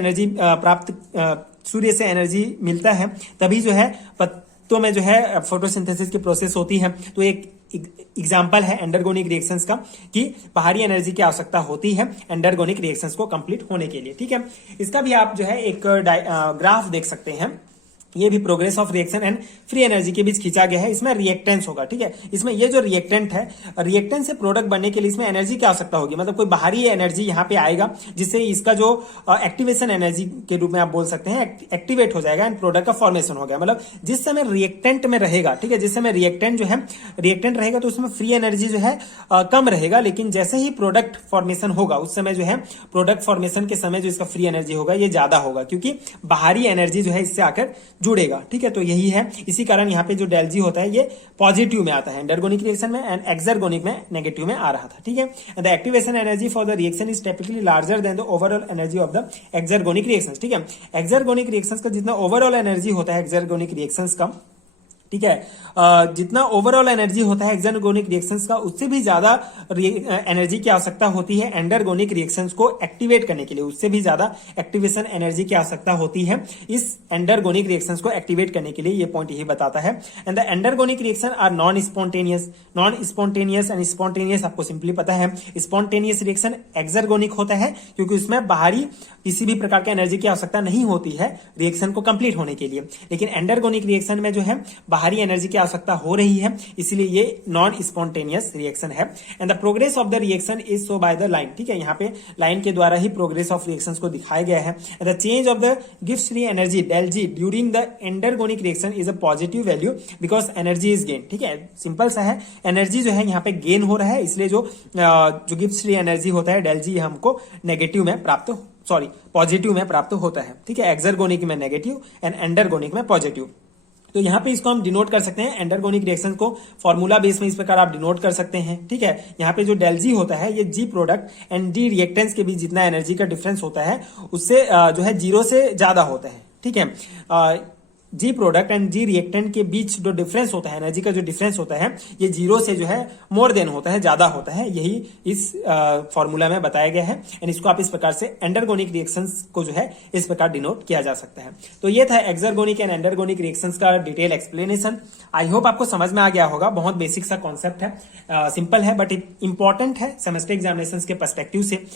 एनर्जी मिलता है, तभी जो है पत्तों में जो है फोटोसिंथेसिस की प्रोसेस होती है. तो एक एग्जाम्पल है एंडरगोनिक रिएक्शंस का कि बाहरी एनर्जी की आवश्यकता होती है एंडरगोनिक रिएक्शंस को कंप्लीट होने के लिए. ठीक है, इसका भी आप जो है एक ग्राफ देख सकते हैं. ये भी progress of reaction and free energy के बीच खींचा गया है. इसमें रिएक्टेंस होगा. ठीक है, इसमें ये जो रिएक्टेंट है, रिएक्टेंट से प्रोडक्ट बनने के लिए इसमें एनर्जी की आवश्यकता होगी, मतलब कोई बाहरी एनर्जी यहाँ पे आएगा, जिससे इसका जो एक्टिवेशन एनर्जी के रूप में आप बोल सकते हैं एक्टिवेट हो जाएगा एंड प्रोडक्ट का फॉर्मेशन हो गया. मतलब जिस समय रिएक्टेंट में रहेगा, ठीक है, जिस समय रिएक्टेंट जो है रिएक्टेंट रहेगा तो उसमें फ्री एनर्जी जो है कम रहेगा, लेकिन जैसे ही प्रोडक्ट फॉर्मेशन होगा उस समय जो है प्रोडक्ट फॉर्मेशन के समय जो इसका फ्री एनर्जी होगा ये ज्यादा होगा, क्योंकि बाहरी एनर्जी जो है इससे आकर जुड़ेगा. ठीक है, तो यही है, इसी कारण यहाँ पे जो डेल जी होता है ये पॉजिटिव में आता है एंडरगोनिक रिएक्शन में, एंड एक्सरगोनिक में नेगेटिव में आ रहा था. ठीक है, the activation energy for the reaction is typically larger than the overall energy of the exergonic reactions. ठीक है, एक्सरगोनिक रिएक्शंस का जितना ओवरऑल एनर्जी होता है एक्सरगोनिक रिएक्शंस का, ठीक है, जितना ओवरऑल एनर्जी होता है एक्सरगोनिक रिएक्शंस का, उससे भी ज्यादा एनर्जी की आवश्यकता होती है एंडरगोनिक रिएक्शंस को एक्टिवेट करने के लिए. उससे भी ज्यादा एक्टिवेशन एनर्जी की आवश्यकता होती है इस एंडरगोनिक रिएक्शंस को एक्टिवेट करने के लिए. ये पॉइंट यही बताता है. And the endergonic reaction are non spontaneous and spontaneous आपको सिंपली पता है. स्पॉन्टेनियस रिएक्शन एक्सरगोनिक होता है क्योंकि उसमें बाहरी किसी भी प्रकार की एनर्जी की आवश्यकता नहीं होती है रिएक्शन को कंप्लीट होने के लिए, लेकिन एंडरगोनिक रिएक्शन में जो है बाहरी एनर्जी की आवश्यकता हो रही है, इसलिए ये नॉन स्पॉन्टेनियस रिएक्शन है. And the progress of the reaction is show by the line. ठीक है, यहाँ पे लाइन के द्वारा ही प्रोग्रेस ऑफ रिएक्शंस को दिखाया गया है. द चेंज ऑफ द गिव्स free energy del G during the endergonic reaction is a positive value because energy is gain. ठीक है, सिंपल सा है, एनर्जी जो है यहाँ पे गेन हो रहा है, इसलिए जो गिव्स फ्री एनर्जी होता है डेल जी हमको नेगेटिव में पॉजिटिव में प्राप्त होता है. ठीक है, एक्सरगोनिक में नेगेटिव एंड एंडरगोनिक में पॉजिटिव. तो यहाँ पे इसको हम डिनोट कर सकते हैं एंडरगोनिक रिएक्शन को फॉर्मूला बेस में इस प्रकार आप डिनोट कर सकते हैं. ठीक है, यहाँ पे जो डेल जी होता है ये जी प्रोडक्ट एंड डी रिएक्टेंस के बीच जितना एनर्जी का डिफरेंस होता है उससे जो है जीरो से ज्यादा होता है. ठीक है, जी प्रोडक्ट एंड जी रिएक्टेंट के बीच जो डिफरेंस होता है एनर्जी का जो डिफरेंस होता है ये जीरो से जो है मोर देन होता है, ज्यादा होता है. यही इस फॉर्मूला में बताया गया है एंड इसको आप इस प्रकार से एंडरगोनिक रिएक्शंस को जो है इस प्रकार डिनोट किया जा सकता है. तो ये था एक्सरगोनिक एंड एंडरगोनिक रिएक्शंस का डिटेल एक्सप्लेनेशन. आई होप आपको समझ में आ गया होगा. बहुत बेसिक सा कॉन्सेप्ट है, सिंपल है बट इंपॉर्टेंट है सेमेस्टर एग्जामिनेशन के पर्सपेक्टिव से.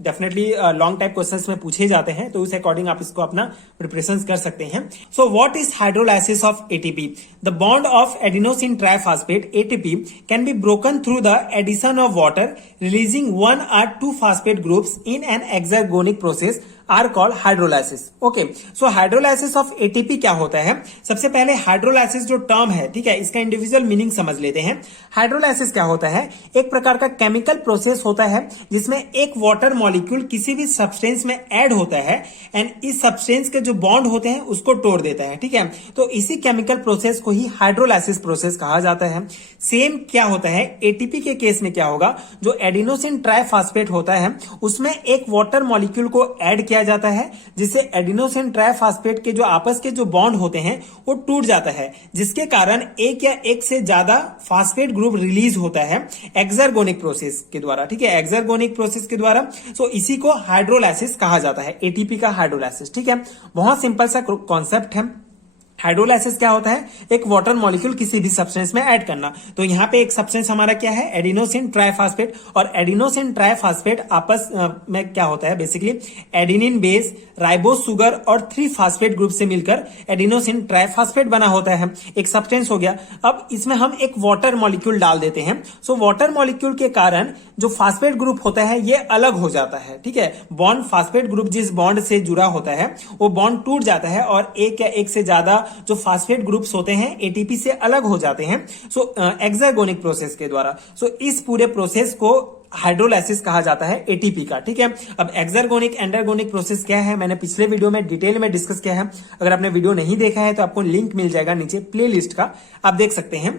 डेफिनेटली लॉन्ग टाइप क्वेश्चंस में पूछे जाते हैं, तो उस अकॉर्डिंग आप इसको अपना प्रिपरेशन कर सकते हैं. So what is hydrolysis of ATP? The bond of adenosine triphosphate ATP can be broken through the addition of water releasing 1 or 2 phosphate groups in an exergonic process are called hydrolysis. Okay, so hydrolysis of ATP क्या होता है? सबसे पहले hydrolysis जो term है, ठीक है, इसका इंडिविजुअल मीनिंग समझ लेते हैं. हाइड्रोलाइसिस क्या होता है? एक प्रकार का केमिकल प्रोसेस होता है जिसमें एक वाटर मॉलिक्यूल किसी भी सब्सटेंस में ऐड होता है एंड इस सब्सटेंस के जो बॉन्ड होते हैं उसको तोड़ देता है. ठीक है, तो इसी केमिकल प्रोसेस को ही हाइड्रोलाइसिस प्रोसेस कहा जाता है. सेम क्या होता है एटीपी के केस में? क्या होगा, जो एडिनोसिन ट्राइफॉस्फेट होता है उसमें एक वाटर मॉलिक्यूल को ऐड किया जाता है जिससे एडिनोसिन ट्राइफॉस्फेट के जो आपस के जो बॉन्ड होते हैं वो टूट जाता है, जिसके कारण एक या एक से ज्यादा फास्फेट ग्रुप रिलीज होता है एक्सरगोनिक प्रोसेस के द्वारा. ठीक है, एक्सरगोनिक प्रोसेस के द्वारा. सो इसी को हाइड्रोलाइसिस कहा जाता है, एटीपी का हाइड्रोलाइसिस. ठीक है, बहुत सिंपल सा कॉन्सेप्ट है. हाइड्रोलाइसिस क्या होता है? एक वाटर मॉलिक्यूल किसी भी सब्सटेंस में ऐड करना. तो यहाँ पे एक सब्सटेंस हमारा क्या है? Adenosine triphosphate. और एडिनोसिन ट्राइफॉस्फेट आपस में क्या होता है? Basically adenine base, ribose sugar और 3 फास्फेट ग्रुप से मिलकर एडिनोसिन ट्राइफॉस्फेट बना होता है. एक सब्सटेंस हो गया. अब इसमें हम एक वाटर मॉलिक्यूल डाल देते हैं. सो वाटर मॉलिक्यूल के कारण जो फास्फेट ग्रुप होता है ये अलग हो जाता है. ठीक है, बॉन्ड फास्फेट ग्रुप जिस बॉन्ड से जुड़ा होता है वो बॉन्ड टूट जाता है और एक या एक से ज्यादा जो फास्फेट ग्रुप्स होते हैं एटीपी से अलग हो जाते हैं सो एक्सर्गोनिक प्रोसेस के द्वारा। सो इस पूरे प्रोसेस को हाइड्रोलाइसिस कहा जाता है एटीपी का, ठीक है। अब एक्सर्गोनिक एंडरगोनिक प्रोसेस क्या है मैंने पिछले वीडियो में डिटेल में डिस्कस किया है। अगर आपने वीडियो नहीं देखा है तो आपको लिंक मिल जाएगा नीचे प्लेलिस्ट का, आप देख सकते हैं।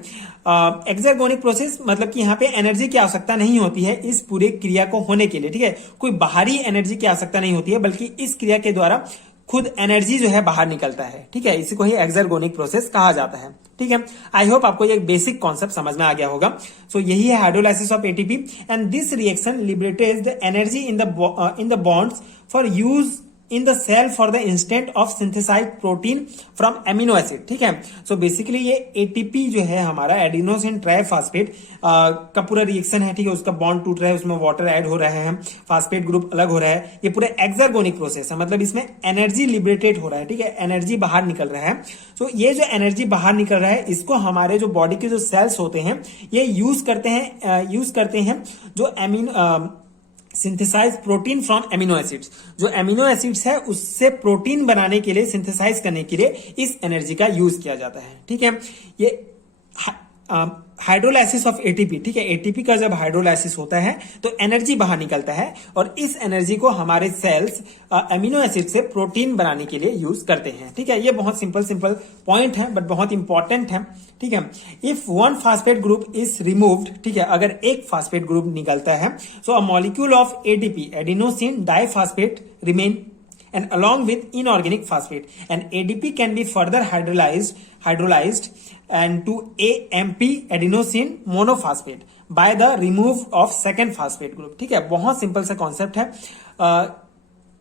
एक्सर्गोनिक प्रोसेस मतलब कि यहाँ पे एनर्जी की आवश्यकता नहीं होती है इस पूरे क्रिया को होने के लिए, ठीक है। कोई बाहरी एनर्जी की आवश्यकता नहीं होती है, बल्कि इस क्रिया के द्वारा खुद एनर्जी जो है बाहर निकलता है, ठीक है। इसी को ही एक्सर्गोनिक प्रोसेस कहा जाता है, ठीक है। आई होप आपको ये बेसिक कॉन्सेप्ट समझ में आ गया होगा। सो यही है hydrolysis of ATP and this reaction liberates the energy in the bonds for use in the cell for the instant of synthesized protein from amino acid, ठीक है। सो बेसिकली ये एटीपी जो है हमारा एडिनोसिन ट्राइफॉस्फेट का पूरा reaction है, ठीक है। उसका बॉन्ड टूट रहा है, उसमें वाटर ऐड हो रहा है, फास्फेट ग्रुप अलग हो रहा है, ये पूरा एक्सर्गोनिक प्रोसेस है, मतलब इसमें एनर्जी लिबरेटेड हो रहा है, ठीक है। एनर्जी बाहर निकल रहा है। सो ये जो एनर्जी बाहर निकल रहा है इसको हमारे जो बॉडी के जो सेल्स होते हैं ये यूज करते हैं जो synthesize protein from amino acids, जो एमिनो एसिड्स है उससे प्रोटीन बनाने के लिए, सिंथेसाइज करने के लिए इस एनर्जी का यूज किया जाता है, ठीक है। ये हाइड्रोलाइसिस ऑफ एटीपी, ठीक है। एटीपी का जब हाइड्रोलाइसिस होता है तो एनर्जी बाहर निकलता है और इस एनर्जी को हमारे सेल्स एमिनो एसिड से प्रोटीन बनाने के लिए यूज करते हैं, ठीक है। ये बहुत सिंपल पॉइंट है बट बहुत इंपॉर्टेंट है, ठीक है। If one phosphate group is removed, ठीक है, अगर एक फास्फेट ग्रुप निकलता है so a molecule of ADP adenosine diphosphate remain and along with inorganic phosphate, and ADP can be further hydrolyzed and to AMP adenosine monophosphate by the remove of second phosphate group, ठीक है। बहुत simple सा concept है।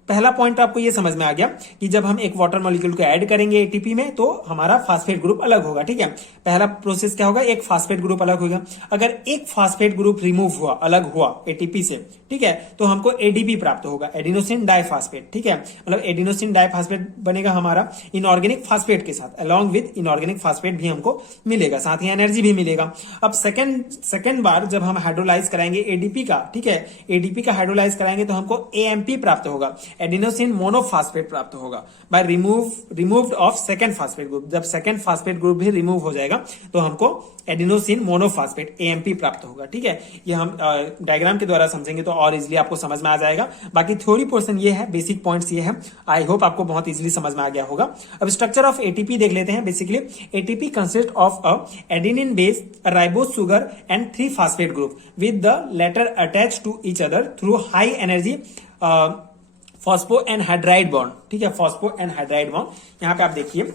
पहला point आपको ये समझ में आ गया कि जब हम एक वाटर मॉलिक्यूल को ऐड करेंगे एटीपी में तो हमारा फास्फेट ग्रुप अलग होगा, ठीक है। पहला प्रोसेस क्या होगा, एक फास्फेट ग्रुप अलग होगा। अगर एक फास्फेट ग्रुप रिमूव हुआ, अलग हुआ एटीपी से, ठीक है, तो हमको एडीपी प्राप्त होगा, एडिनोसिन डाइफॉस्फेट, ठीक है। मतलब एडिनोसिन डाइफॉस्फेट बनेगा हमारा इनऑर्गेनिक फास्फेट के साथ, अलॉन्ग विद इनऑर्गेनिक फास्फेट भी हमको मिलेगा, साथ ही एनर्जी भी मिलेगा। अब सेकेंड बार जब हम हाइड्रोलाइज कराएंगे एडीपी का, ठीक है, एडीपी का हाइड्रोलाइज कराएंगे तो हमको एएमपी प्राप्त होगा, एडिनोसिन मोनोफॉस्फेट प्राप्त होगा by removed of second phosphate group. जब सेकंड फास्फेट ग्रुप भी रिमूव हो जाएगा तो हमको एडिनोसिन मोनोफॉस्फेट एएमपी प्राप्त होगा, ठीक है। ये हम डायग्राम के द्वारा समझेंगे तो और इजीली आपको समझ में आ जाएगा। बाकी थ्योरी पोर्शन ये है, बेसिक पॉइंट्स ये है। आई होप आपको बहुत इजीली समझ में आ गया होगा। अब स्ट्रक्चर ऑफ एटीपी देख लेते हैं। Basically ATP consist of a adenine base, ribose sugar and 3 phosphate group with the letter attach to each other through high energy phosphoanhydride bond, ठीक है। फॉस्फो एंड हाइड्राइड बॉन्ड यहाँ पे आप देखिए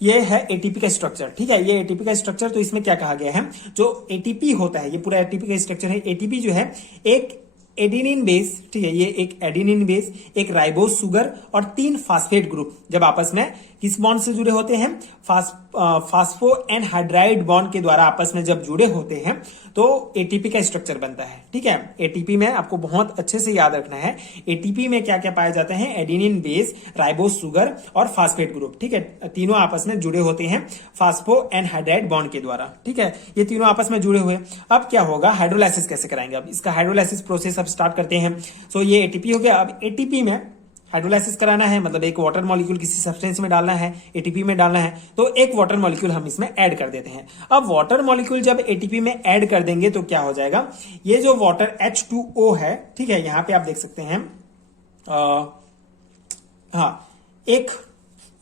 ये है एटीपी का structure, ठीक है। ये एटीपी का स्ट्रक्चर, तो इसमें क्या कहा गया है, जो एटीपी होता है ये पूरा एटीपी का स्ट्रक्चर है। एटीपी जो है एक एडिनिन बेस, ठीक है, ये एक एडिनिन बेस, एक राइबोस सुगर और 3 फास्फेट ग्रुप जब आपस में किस बॉन्ड से जुड़े होते हैं, फास्फो एंड हाइड्राइड बॉन्ड के द्वारा आपस में जब जुड़े होते हैं तो एटीपी का स्ट्रक्चर बनता है, ठीक है। एटीपी में आपको बहुत अच्छे से याद रखना है, एटीपी में क्या क्या पाए जाते हैं, एडिनिन बेस, राइबोस सुगर और फास्फेट ग्रुप, ठीक है। तीनों आपस में जुड़े होते हैं फास्फो एंड हाइड्राइड बॉन्ड के द्वारा, ठीक है। ये तीनों आपस में जुड़े हुए। अब क्या होगा, हाइड्रोलाइसिस कैसे कराएंगे, अब इसका हाइड्रोलाइसिस प्रोसेस अब स्टार्ट करते हैं। सो ये एटीपी हो गया। अब एटीपी में हाइड्रोलाइसिस कराना है, मतलब एक वाटर मॉलिक्यूल किसी सब्सटेंस में डालना है, एटीपी में डालना है, तो एक वाटर मॉलिक्यूल हम इसमें ऐड कर देते हैं। अब वाटर मॉलिक्यूल जब एटीपी में ऐड कर देंगे तो क्या हो जाएगा, ये जो वाटर H2O है, ठीक है, यहां पे आप देख सकते हैं एक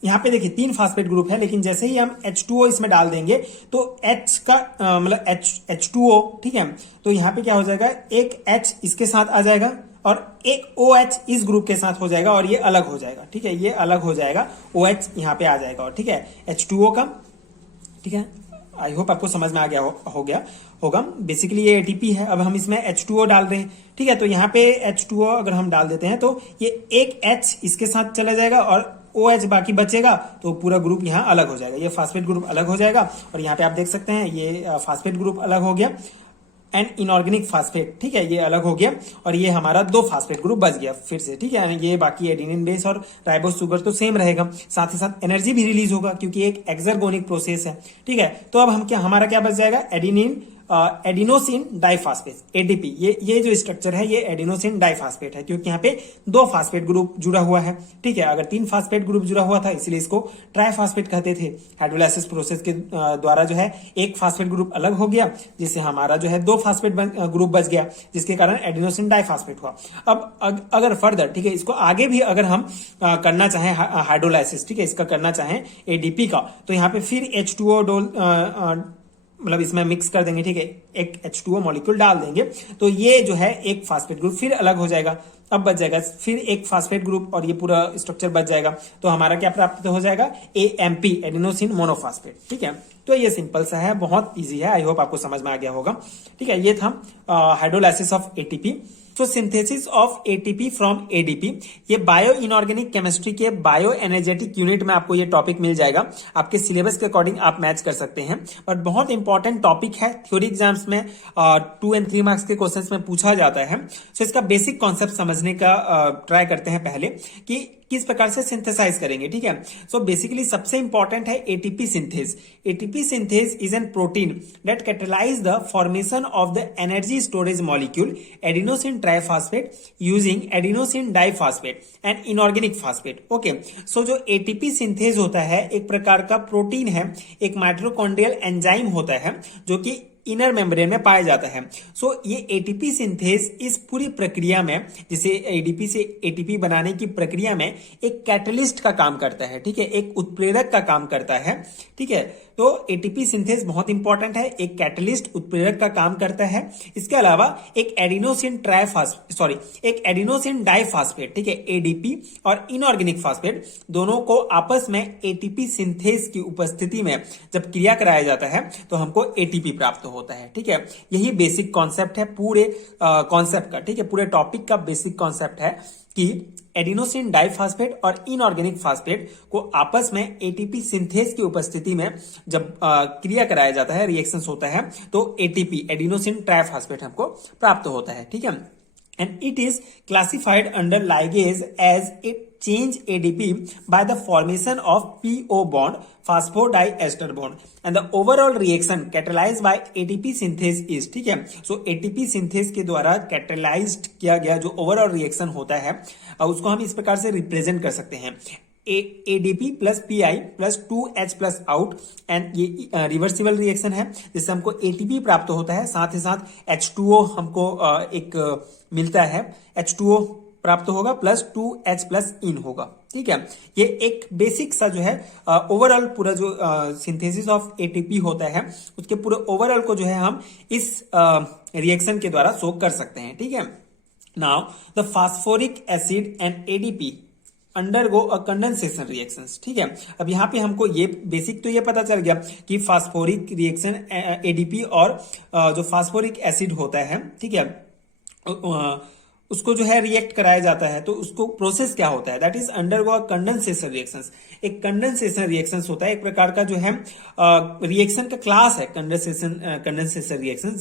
यहां पे देखिए 3 फास्फेट ग्रुप है, लेकिन जैसे ही हम H2O इसमें डाल देंगे तो H का मतलब H2O, ठीक है, तो यहां पे क्या हो जाएगा, एक H इसके साथ आ जाएगा और एक OH इस ग्रुप के साथ हो जाएगा और ये अलग हो जाएगा, ठीक है, ये अलग हो जाएगा, OH यहां पे आ जाएगा और ठीक है H2O का, ठीक है। आई होप आपको समझ में आ गया होगा। बेसिकली ये एटीपी है, अब हम इसमें H2O डाल रहे हैं, ठीक है, तो यहाँ पे H2O अगर हम डाल देते हैं तो ये एक H इसके साथ चला जाएगा और OH बाकी बचेगा, तो पूरा ग्रुप यहाँ अलग हो जाएगा, ये फास्फेट ग्रुप अलग हो जाएगा और यहाँ पे आप देख सकते हैं ये फास्फेट ग्रुप अलग हो गया एंड इनऑर्गेनिक फास्फेट, ठीक है, ये अलग हो गया और ये हमारा 2 फास्फेट ग्रुप बच गया फिर से, ठीक है। ये बाकी एडिनिन बेस और राइबोस सुगर तो सेम रहेगा, साथ ही साथ एनर्जी भी रिलीज होगा क्योंकि एक एक्सर्गोनिक प्रोसेस है, ठीक है। तो अब हम हमारा क्या बच जाएगा, एडिनिन एडिनोसिन डाइफॉस्फेट एडीपी। ये जो स्ट्रक्चर है ये एडिनोसिन डाइफॉस्फेट है, क्योंकि यहाँ पे 2 फास्फेट ग्रुप जुड़ा हुआ है। ठीक है, अगर 3 फास्फेट ग्रुप जुड़ा हुआ था इसलिए इसको ट्राइफॉस्फेट कहते थे। हाइड्रोलाइसिस प्रोसेस के द्वारा जो है एक फास्फेट ग्रुप अलग हो गया, जिससे हमारा जो है 2 फास्फेट ग्रुप बच गया, जिसके कारण एडिनोसिन डाइफॉस्फेट हुआ। अब अगर फर्दर, ठीक है, इसको आगे भी अगर हम करना चाहें हाइड्रोलाइसिस, ठीक है, इसका करना चाहें एडीपी का, तो यहाँ पे फिर H2O मतलब इसमें मिक्स कर देंगे। ठीक है, एक H2O मॉलिक्यूल डाल देंगे तो ये जो है एक फास्फेट ग्रुप फिर अलग हो जाएगा। अब बच जाएगा फिर एक फास्फेट ग्रुप और ये पूरा स्ट्रक्चर बच जाएगा। तो हमारा क्या प्राप्त हो जाएगा? AMP adenosine monophosphate. ठीक है, तो ये सिंपल सा है, बहुत इजी है। आई होप आपको समझ में आ गया होगा। ठीक है, ये था हाइड्रोलाइसिस ऑफ ATP। तो synthesis of ATP from ADP, ये बायो इनऑर्गेनिक केमिस्ट्री के बायो एनर्जेटिक यूनिट में आपको ये टॉपिक मिल जाएगा। आपके सिलेबस के अकॉर्डिंग आप मैच कर सकते हैं, बट बहुत इंपॉर्टेंट टॉपिक है। थ्योरी एग्जाम्स में 2 और 3 मार्क्स के क्वेश्चंस में पूछा जाता है। सो इसका बेसिक कॉन्सेप्ट समझने का ट्राई करते हैं पहले कि किस प्रकार से सिंथेसाइज करेंगे। ठीक है, सो बेसिकली सबसे इंपॉर्टेंट है ATP synthase. ATP synthase is an protein that catalyse the formation of the energy storage molecule adenosine triphosphate using adenosine diphosphate and inorganic phosphate. Okay, so जो एटीपी सिंथेस होता है एक प्रकार का protein है, एक माइटोकॉन्ड्रियल एंजाइम होता है जो कि इनर मेम्ब्रेन में पाया जाता है। सो ये एटीपी सिंथेस इस पूरी प्रक्रिया में, जिसे एडीपी से एटीपी बनाने की प्रक्रिया में एक कैटलिस्ट का काम करता है। ठीक है, एक उत्प्रेरक का काम करता है। ठीक है, तो एटीपी सिंथेस बहुत इंपॉर्टेंट है, एक कैटलिस्ट उत्प्रेरक का काम करता है। इसके अलावा एक एडिनोसिन डाइफॉस्फेट, ठीक है, एडीपी और इनऑर्गेनिक फॉस्फेट दोनों को आपस में एटीपी सिंथेस की उपस्थिति में जब क्रिया कराया जाता है तो हमको एटीपी प्राप्त होता है। ठीक है, यही बेसिक कॉन्सेप्ट है पूरे कॉन्सेप्ट का। ठीक है, पूरे टॉपिक का बेसिक कॉन्सेप्ट है कि एडिनोसिन डाइफॉस्फेट और इनऑर्गेनिक फॉस्फेट को आपस में एटीपी सिंथेस की उपस्थिति में जब क्रिया कराया जाता है, रिएक्शंस होता है, तो एटीपी एडिनोसिन ट्राइफॉस्फेट हमको प्राप्त होता है। ठीक है, and it is classified under ligase as it change ADP by the formation of PO bond, phosphodiester bond, and the overall reaction catalyzed by ATP synthase is। ठीक है, so ATP synthase के द्वारा catalyzed किया गया जो overall reaction होता है उसको हम इस प्रकार से रिप्रेजेंट कर सकते हैं, ADP plus PI plus 2H plus out. And ये रिवर्सिबल रिएक्शन है जिससे हमको ATP प्राप्त होता है, साथ ही साथ H2O हमको एक मिलता है, H2O प्राप्त होगा प्लस 2H प्लस इन होगा। ठीक है, ये एक बेसिक सा जो है ओवरऑल पूरा जो सिंथेसिस ऑफ ATP होता है उसके पूरे ओवरऑल को जो है हम इस रिएक्शन के द्वारा शो कर सकते हैं। ठीक है, now the phosphoric acid and ADP undergo a condensation reactions. ठीक है, अब यहाँ पे हमको ये बेसिक तो ये पता चल गया कि फास्फोरिक रिएक्शन एडीपी और जो फास्फोरिक एसिड होता है, ठीक है, उसको जो है रिएक्ट कराया जाता है तो उसको प्रोसेस क्या होता है, that is undergo condensation reactions. एक कंडेंसेशन रिएक्शंस होता है, एक प्रकार का जो है रिएक्शन का क्लास है कंडेंसेशन रिएक्शंस,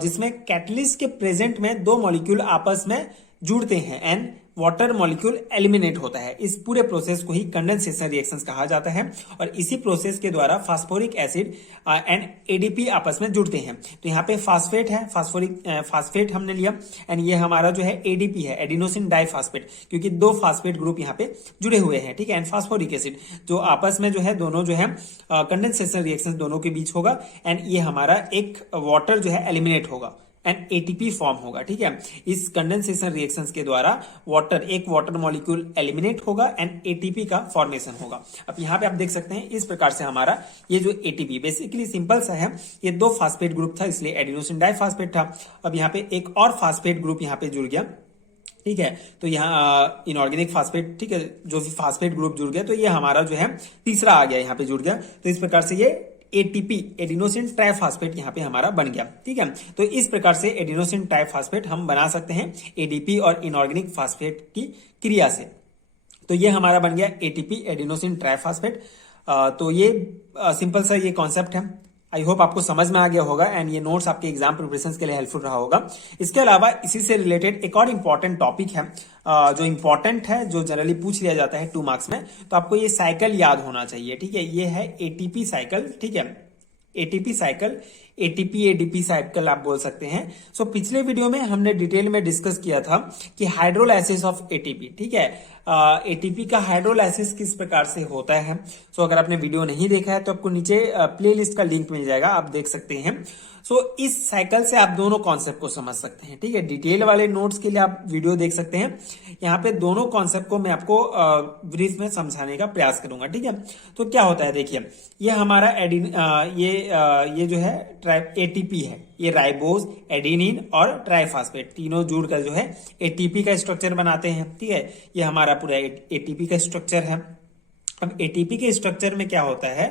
जिसमें कैटलिस्ट के प्रेजेंट में 2 मॉलिक्यूल आपस में जुड़ते हैं एंड वाटर मॉलिक्यूल एलिमिनेट होता है। इस पूरे प्रोसेस को ही कंडेंसेशन रिएक्शंस कहा जाता है और इसी प्रोसेस के द्वारा फास्फोरिक एसिड एंड एडीपी आपस में जुड़ते हैं। तो यहाँ पे फास्फेट है, फास्फेट हमने लिया, एंड ये हमारा जो है एडीपी है, एडिनोसिन डाइफॉस्फेट, क्योंकि 2 फास्फेट ग्रुप यहाँ पे जुड़े हुए हैं। ठीक है, एंड फास्फोरिक एसिड जो आपस में जो है दोनों जो है कंडेंसेशन रिएक्शंस दोनों के बीच होगा एंड ये हमारा एक वाटर जो है एलिमिनेट होगा एंड एटीपी फॉर्म होगा। ठीक है, इस कंडेंसेशन रिएक्शंस के द्वारा एक वाटर मॉलिक्यूल एलिमिनेट होगा एंड एटीपी का फॉर्मेशन होगा। अब यहाँ पे आप देख सकते हैं इस प्रकार से हमारा ये जो एटीपी बेसिकली सिंपल सा है, ये 2 फास्फेट ग्रुप था इसलिए एडिनोसिन डाइफॉस्फेट था। अब यहाँ पे एक और फास्फेट ग्रुप यहाँ पे जुड़ गया। ठीक है, तो यहाँ इनऑर्गेनिक फास्फेट, ठीक है, जो फास्फेट ग्रुप जुड़ गया तो ये हमारा जो है तीसरा आ गया, यहाँ पे जुड़ गया। तो इस प्रकार से ये एटीपी एडिनोसिन ट्राइफॉस्फेट यहाँ पे हमारा बन गया। ठीक है, तो इस प्रकार से एडिनोसिन ट्राइफॉस्फेट हम बना सकते हैं एडीपी और इनऑर्गेनिक फास्फेट की क्रिया से। तो ये हमारा बन गया एटीपी एडिनोसिन ट्राइफॉस्फेट। तो ये सिंपल सा ये कॉन्सेप्ट है। आई होप आपको समझ में आ गया होगा एंड ये नोट्स आपके एग्जाम प्रिपरेशन के लिए हेल्पफुल रहा होगा। इसके अलावा इसी से रिलेटेड एक और इम्पॉर्टेंट टॉपिक है जो इम्पॉर्टेंट है, जो जनरली पूछ लिया जाता है 2 मार्क्स में, तो आपको ये साइकिल याद होना चाहिए। ठीक है, ये है एटीपी साइकिल। ठीक है, ATP cycle ATP ADP cycle आप बोल सकते हैं। सो पिछले वीडियो में हमने डिटेल में डिस्कस किया था कि हाइड्रोलाइसिस ऑफ एटीपी, ठीक है, एटीपी का हाइड्रोलाइसिस किस प्रकार से होता है। सो अगर आपने वीडियो नहीं देखा है तो आपको नीचे प्लेलिस्ट का लिंक मिल जाएगा, आप देख सकते हैं। सो इस साइकिल से आप दोनों कॉन्सेप्ट को समझ सकते हैं, ठीक है। डिटेल वाले नोट्स के लिए आप वीडियो देख सकते हैं। यहाँ पे दोनों कॉन्सेप्ट को मैं आपको ब्रीफ में समझाने का प्रयास करूंगा, ठीक है। तो क्या होता है, देखिए ये हमारा ये जो है एटीपी है, ये राइबोज, एडेनिन और ट्राइफॉस्फेट तीनों जुड़कर जो है एटीपी का स्ट्रक्चर बनाते हैं, ठीक है। ये हमारा पूरा एटीपी का स्ट्रक्चर है। अब एटीपी के स्ट्रक्चर में क्या होता है,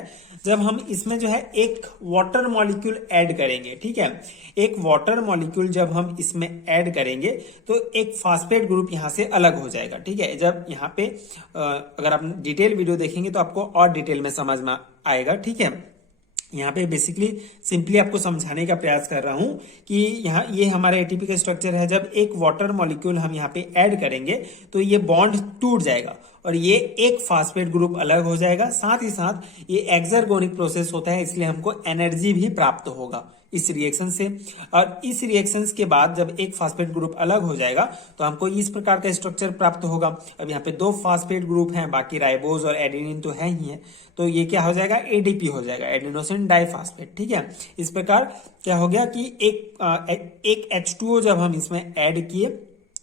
जब हम इसमें जो है एक वाटर मॉलिक्यूल ऐड करेंगे, ठीक है, एक वाटर मॉलिक्यूल जब हम इसमें ऐड करेंगे तो एक फास्फेट ग्रुप यहां से अलग हो जाएगा, ठीक है। जब यहाँ पे अगर आप डिटेल वीडियो देखेंगे तो आपको और डिटेल में समझ में आएगा, ठीक है। यहाँ पे बेसिकली सिंपली आपको समझाने का प्रयास कर रहा हूं कि यहाँ ये हमारा एटीपी का स्ट्रक्चर है। जब एक वाटर मॉलिक्यूल हम यहाँ पे ऐड करेंगे तो ये बॉन्ड टूट जाएगा और ये एक फास्फेट ग्रुप अलग हो जाएगा। साथ ही साथ ये एक्सर्गोनिक प्रोसेस होता है, इसलिए हमको एनर्जी भी प्राप्त होगा इस रिएक्शन से। और इस रिएक्शन के बाद जब एक फास्फेट ग्रुप अलग हो जाएगा तो हमको इस प्रकार का स्ट्रक्चर प्राप्त होगा। अब यहाँ पे 2 फास्फेट ग्रुप हैं, बाकी राइबोज और एडेनिन तो है ही है, तो ये क्या हो जाएगा, एडीपी हो जाएगा, एडेनोसिन डाइफॉस्फेट, ठीक है। इस प्रकार क्या हो गया कि एक H2O जब हम इसमें ऐड किए,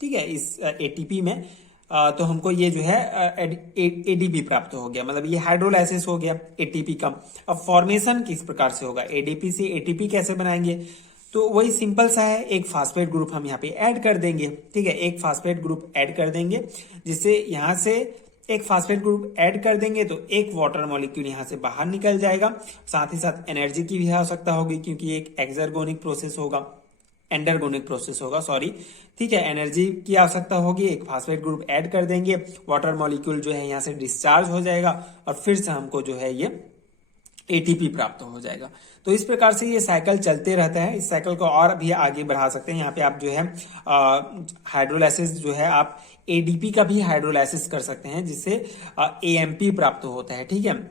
ठीक है, इस एटीपी में, तो हमको ये जो है एडीपी प्राप्त हो गया, मतलब ये हाइड्रोलाइसिस हो गया एटीपी का। अब फॉर्मेशन किस प्रकार से होगा, एडीपी से एटीपी कैसे बनाएंगे, तो वही सिंपल सा है, एक फास्फेट ग्रुप हम यहाँ पे ऐड कर देंगे, ठीक है, एक फास्फेट ग्रुप ऐड कर देंगे, जिससे यहाँ से एक फास्फेट ग्रुप ऐड कर देंगे तो एक वाटर मॉलिक्यूल यहाँ से बाहर निकल जाएगा। साथ ही साथ एनर्जी की भी आवश्यकता होगी क्योंकि एक एक्सर्गोनिक प्रोसेस होगा, एंडरगोनिक प्रोसेस होगा, सॉरी, ठीक है। एनर्जी की आवश्यकता होगी, एक फास्फेट ग्रुप ऐड कर देंगे, वाटर मॉलिक्यूल जो है यहाँ से डिस्चार्ज हो जाएगा और फिर से हमको जो है ये एटीपी प्राप्त हो जाएगा। तो इस प्रकार से ये साइकिल चलते रहता है। इस साइकिल को और भी आगे बढ़ा सकते हैं। यहाँ पे आप जो है हाइड्रोलाइसिस जो है आप एडीपी का भी हाइड्रोलाइसिस कर सकते हैं, जिससे एएमपी प्राप्त होता है, ठीक है।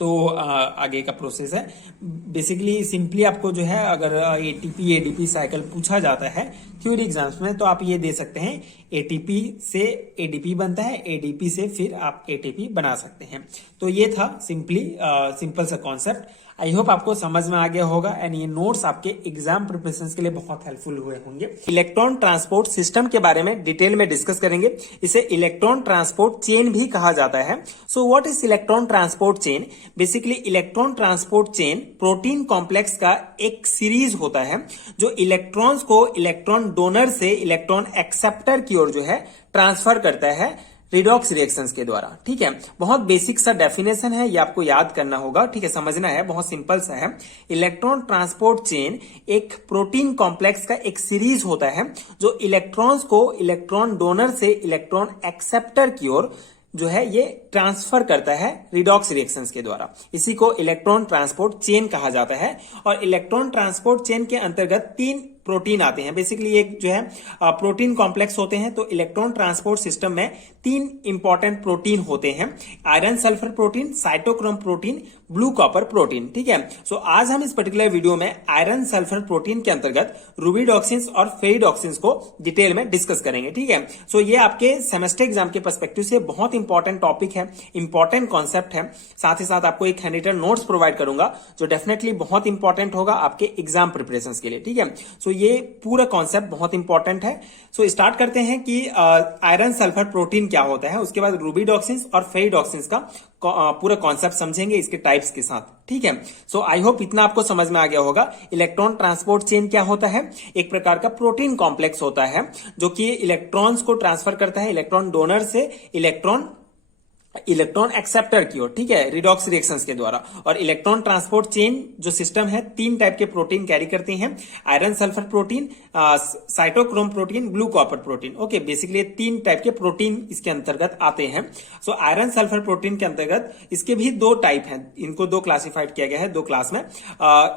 तो आगे का प्रोसेस है। बेसिकली सिंपली आपको जो है अगर एटीपी एडीपी साइकिल पूछा जाता है थ्योरी एग्जाम्स में तो आप ये दे सकते हैं, एटीपी से एडीपी बनता है, एडीपी से फिर आप एटीपी बना सकते हैं। तो ये था सिंपल सा कॉन्सेप्ट। आई होप आपको समझ में आ गया होगा एंड ये नोट्स आपके एग्जाम प्रिपरेशन के लिए बहुत हेल्पफुल हुए होंगे। इलेक्ट्रॉन ट्रांसपोर्ट सिस्टम के बारे में डिटेल में डिस्कस करेंगे। इसे इलेक्ट्रॉन ट्रांसपोर्ट चेन भी कहा जाता है। So what is electron transport chain? Basically electron transport chain protein complex का एक सीरीज होता है जो इलेक्ट्रॉन्स को इलेक्ट्रॉन डोनर से इलेक्ट्रॉन एक्सेप्टर की ओर जो है ट्रांसफर करता है रिडॉक्स रिएक्शंस के द्वारा, ठीक है। बहुत बेसिक सा डेफिनेशन है, ये आपको याद करना होगा, ठीक है, समझना है, बहुत सिंपल सा है। इलेक्ट्रॉन ट्रांसपोर्ट चेन एक प्रोटीन कॉम्प्लेक्स का एक सीरीज होता है जो इलेक्ट्रॉन्स को इलेक्ट्रॉन डोनर से इलेक्ट्रॉन एक्सेप्टर की ओर जो है ये ट्रांसफर करता है रिडॉक्स रिएक्शंस के द्वारा। इसी को इलेक्ट्रॉन ट्रांसपोर्ट चेन कहा जाता है। और इलेक्ट्रॉन ट्रांसपोर्ट चेन के अंतर्गत 3 प्रोटीन आते हैं। बेसिकली एक जो है प्रोटीन कॉम्प्लेक्स होते हैं। तो इलेक्ट्रॉन ट्रांसपोर्ट सिस्टम में 3 इंपॉर्टेंट प्रोटीन होते हैं, iron sulphur protein, cytochrome protein, blue copper protein, ठीक है। सो आज हम इस पर्टिकुलर वीडियो में आयरन सल्फर प्रोटीन के अंतर्गत रुबिडॉक्सिन्स और फेरिडॉक्सिन्स को डिटेल में डिस्कस करेंगे, ठीक है। सो ये आपके सेमेस्टर एग्जाम के पर्सपेक्टिव से बहुत इंपॉर्टेंट टॉपिक है, इंपॉर्टेंट कॉन्सेप्ट है। साथ ही साथ आपको एक हैंडरिटन नोट्स प्रोवाइड करूंगा जो डेफिनेटली बहुत इंपॉर्टेंट होगा आपके एग्जाम प्रिपरेशन के लिए, ठीक है। सो ये पूरा कॉन्सेप्ट बहुत इंपॉर्टेंट है। सो स्टार्ट करते हैं कि आयरन सल्फर प्रोटीन क्या होता है, उसके बाद रुबिडॉक्सिन्स और फेरिडॉक्सिन्स का पूरा कॉन्सेप्ट समझेंगे इसके टाइप्स के साथ, ठीक है। सो आई होप इतना आपको समझ में आ गया होगा। इलेक्ट्रॉन ट्रांसपोर्ट चेन क्या होता है? एक प्रकार का प्रोटीन कॉम्प्लेक्स होता है जो कि इलेक्ट्रॉन्स को ट्रांसफर करता है इलेक्ट्रॉन डोनर से इलेक्ट्रॉन एक्सेप्टर की ओर, ठीक है, रिडॉक्स रिएक्शंस के द्वारा। और इलेक्ट्रॉन ट्रांसपोर्ट चेन जो सिस्टम है 3 टाइप के प्रोटीन कैरी करते हैं, iron sulphur protein, cytochrome protein, blue copper protein. Okay, basically 3 type के प्रोटीन इसके अंतर्गत आते हैं। सो आयरन सल्फर प्रोटीन के अंतर्गत इसके भी 2 टाइप हैं, इनको 2 क्लासिफाइड किया गया है 2 क्लास में,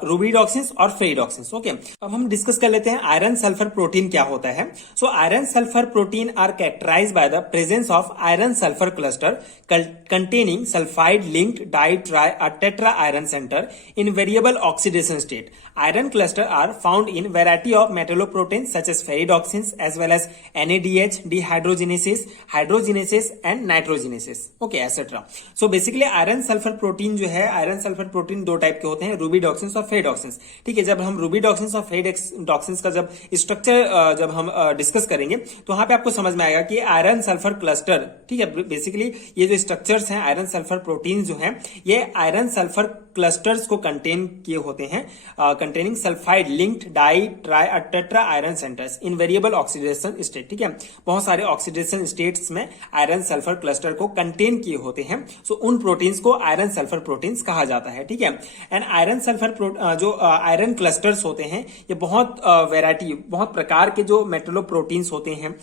रुबिडॉक्सिन्स और फेरिडॉक्सिन्स। ओके, अब हम डिस्कस कर लेते हैं आयरन सल्फर प्रोटीन क्या होता है। So iron sulphur protein are characterized by the presence of iron sulphur cluster containing sulfide linked tetra iron center in variable oxidation state. Iron cluster are found in variety of metalloproteins such as ferridoxins as well as NADH, dehydrogenases, hydrogenases and nitrogenases. Okay, etc. So basically iron sulphur protein जो है, iron sulphur protein दो type के होते हैं, रूबिडॉक्सिन्स और फेरिडॉक्सिन्स। ठीक है, जब हम रूबिडॉक्सिन्स और फेरिडॉक्सिन्स का जब स्ट्रक्चर जब हम डिस्कस करेंगे तो वहां पे आपको समझ में आएगा कि आयरन सल्फर क्लस्टर, ठीक है, बेसिकली ये जो स्ट्रक्चर्स हैं आयरन सल्फर प्रोटीन जो हैं ये आयरन सल्फर क्लस्टर्स को कंटेन किए होते हैं, containing sulphide linked di tri tetra iron centres इन वेरिएबल ऑक्सीडेशन स्टेट। ठीक है, बहुत सारे ऑक्सीडेशन स्टेट्स में आयरन सल्फर क्लस्टर को कंटेन किए होते हैं। सो उन प्रोटीन्स को आयरन सल्फर प्रोटीन्स कहा जाता है। ठीक है, एंड आयरन सल्फर जो आयरन क्लस्टर्स होते हैं ये बहुत वैरायटी, बहुत प्रकार के जो मेटलोप्रोटीन्स होते हैं,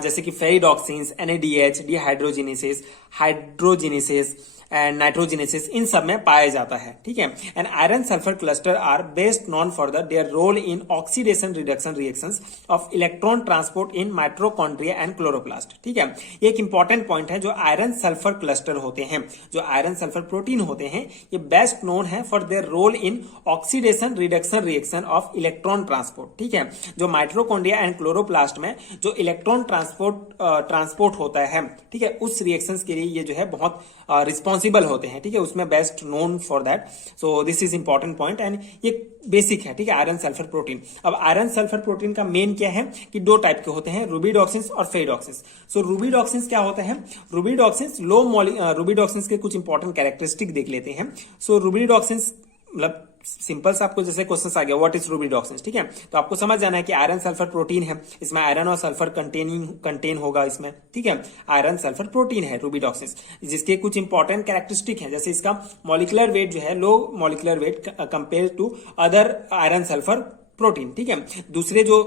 जैसे कि फेरिडॉक्सिन्स, NADH, डिहाइड्रोजिनेसेस, हाइड्रोजिनेसेस एंड नाइट्रोजिनेसिस, इन सब में पाया जाता है। ठीक है, and iron sulphur cluster are best known for their role in oxidation reduction reactions of electron transport in mitochondria and chloroplast. ठीक है, ये एक इंपॉर्टेंट पॉइंट है, जो आयरन सल्फर क्लस्टर होते हैं, जो आयरन सल्फर प्रोटीन होते हैं, ये बेस्ट नोन है for their role in oxidation reduction reaction of electron transport. ठीक है, जो माइटोकॉन्ड्रिया एंड क्लोरोप्लास्ट में जो इलेक्ट्रॉन ट्रांसपोर्ट होता है, ठीक है, उस रिएक्शंस के लिए ये जो है बहुत रिस्पॉन्सिबल होते हैं। ठीक है, उसमें best known for that. So this is important point and ये बेसिक है। ठीक है, आयरन सल्फर प्रोटीन। अब आयरन सल्फर प्रोटीन का मेन क्या है कि दो टाइप के होते हैं, रूबिडॉक्सिन्स और फेरिडॉक्सिन्स। सो रूबिडॉक्सिन्स क्या होता है? रूबिडॉक्सिन्स रूबिडॉक्सिन्स के कुछ इंपॉर्टेंट कैरेक्टरिस्टिक देख लेते हैं। सो रूबिडॉक्सिन्स मतलब सिंपल सा आपको जैसे क्वेश्चन आ गया व्हाट इज रूबिडॉक्सिन्स, ठीक है, तो आपको समझ जाना है कि आयरन सल्फर प्रोटीन है, इसमें आयरन और सल्फर कंटेन होगा इसमें। ठीक है, आयरन सल्फर प्रोटीन है रूबिडॉक्सिन्स, जिसके कुछ इंपॉर्टेंट कैरेक्टरिस्टिक है, जैसे इसका मॉलिक्यूलर वेट जो है low molecular weight compare to other iron sulphur protein. ठीक है, दूसरे जो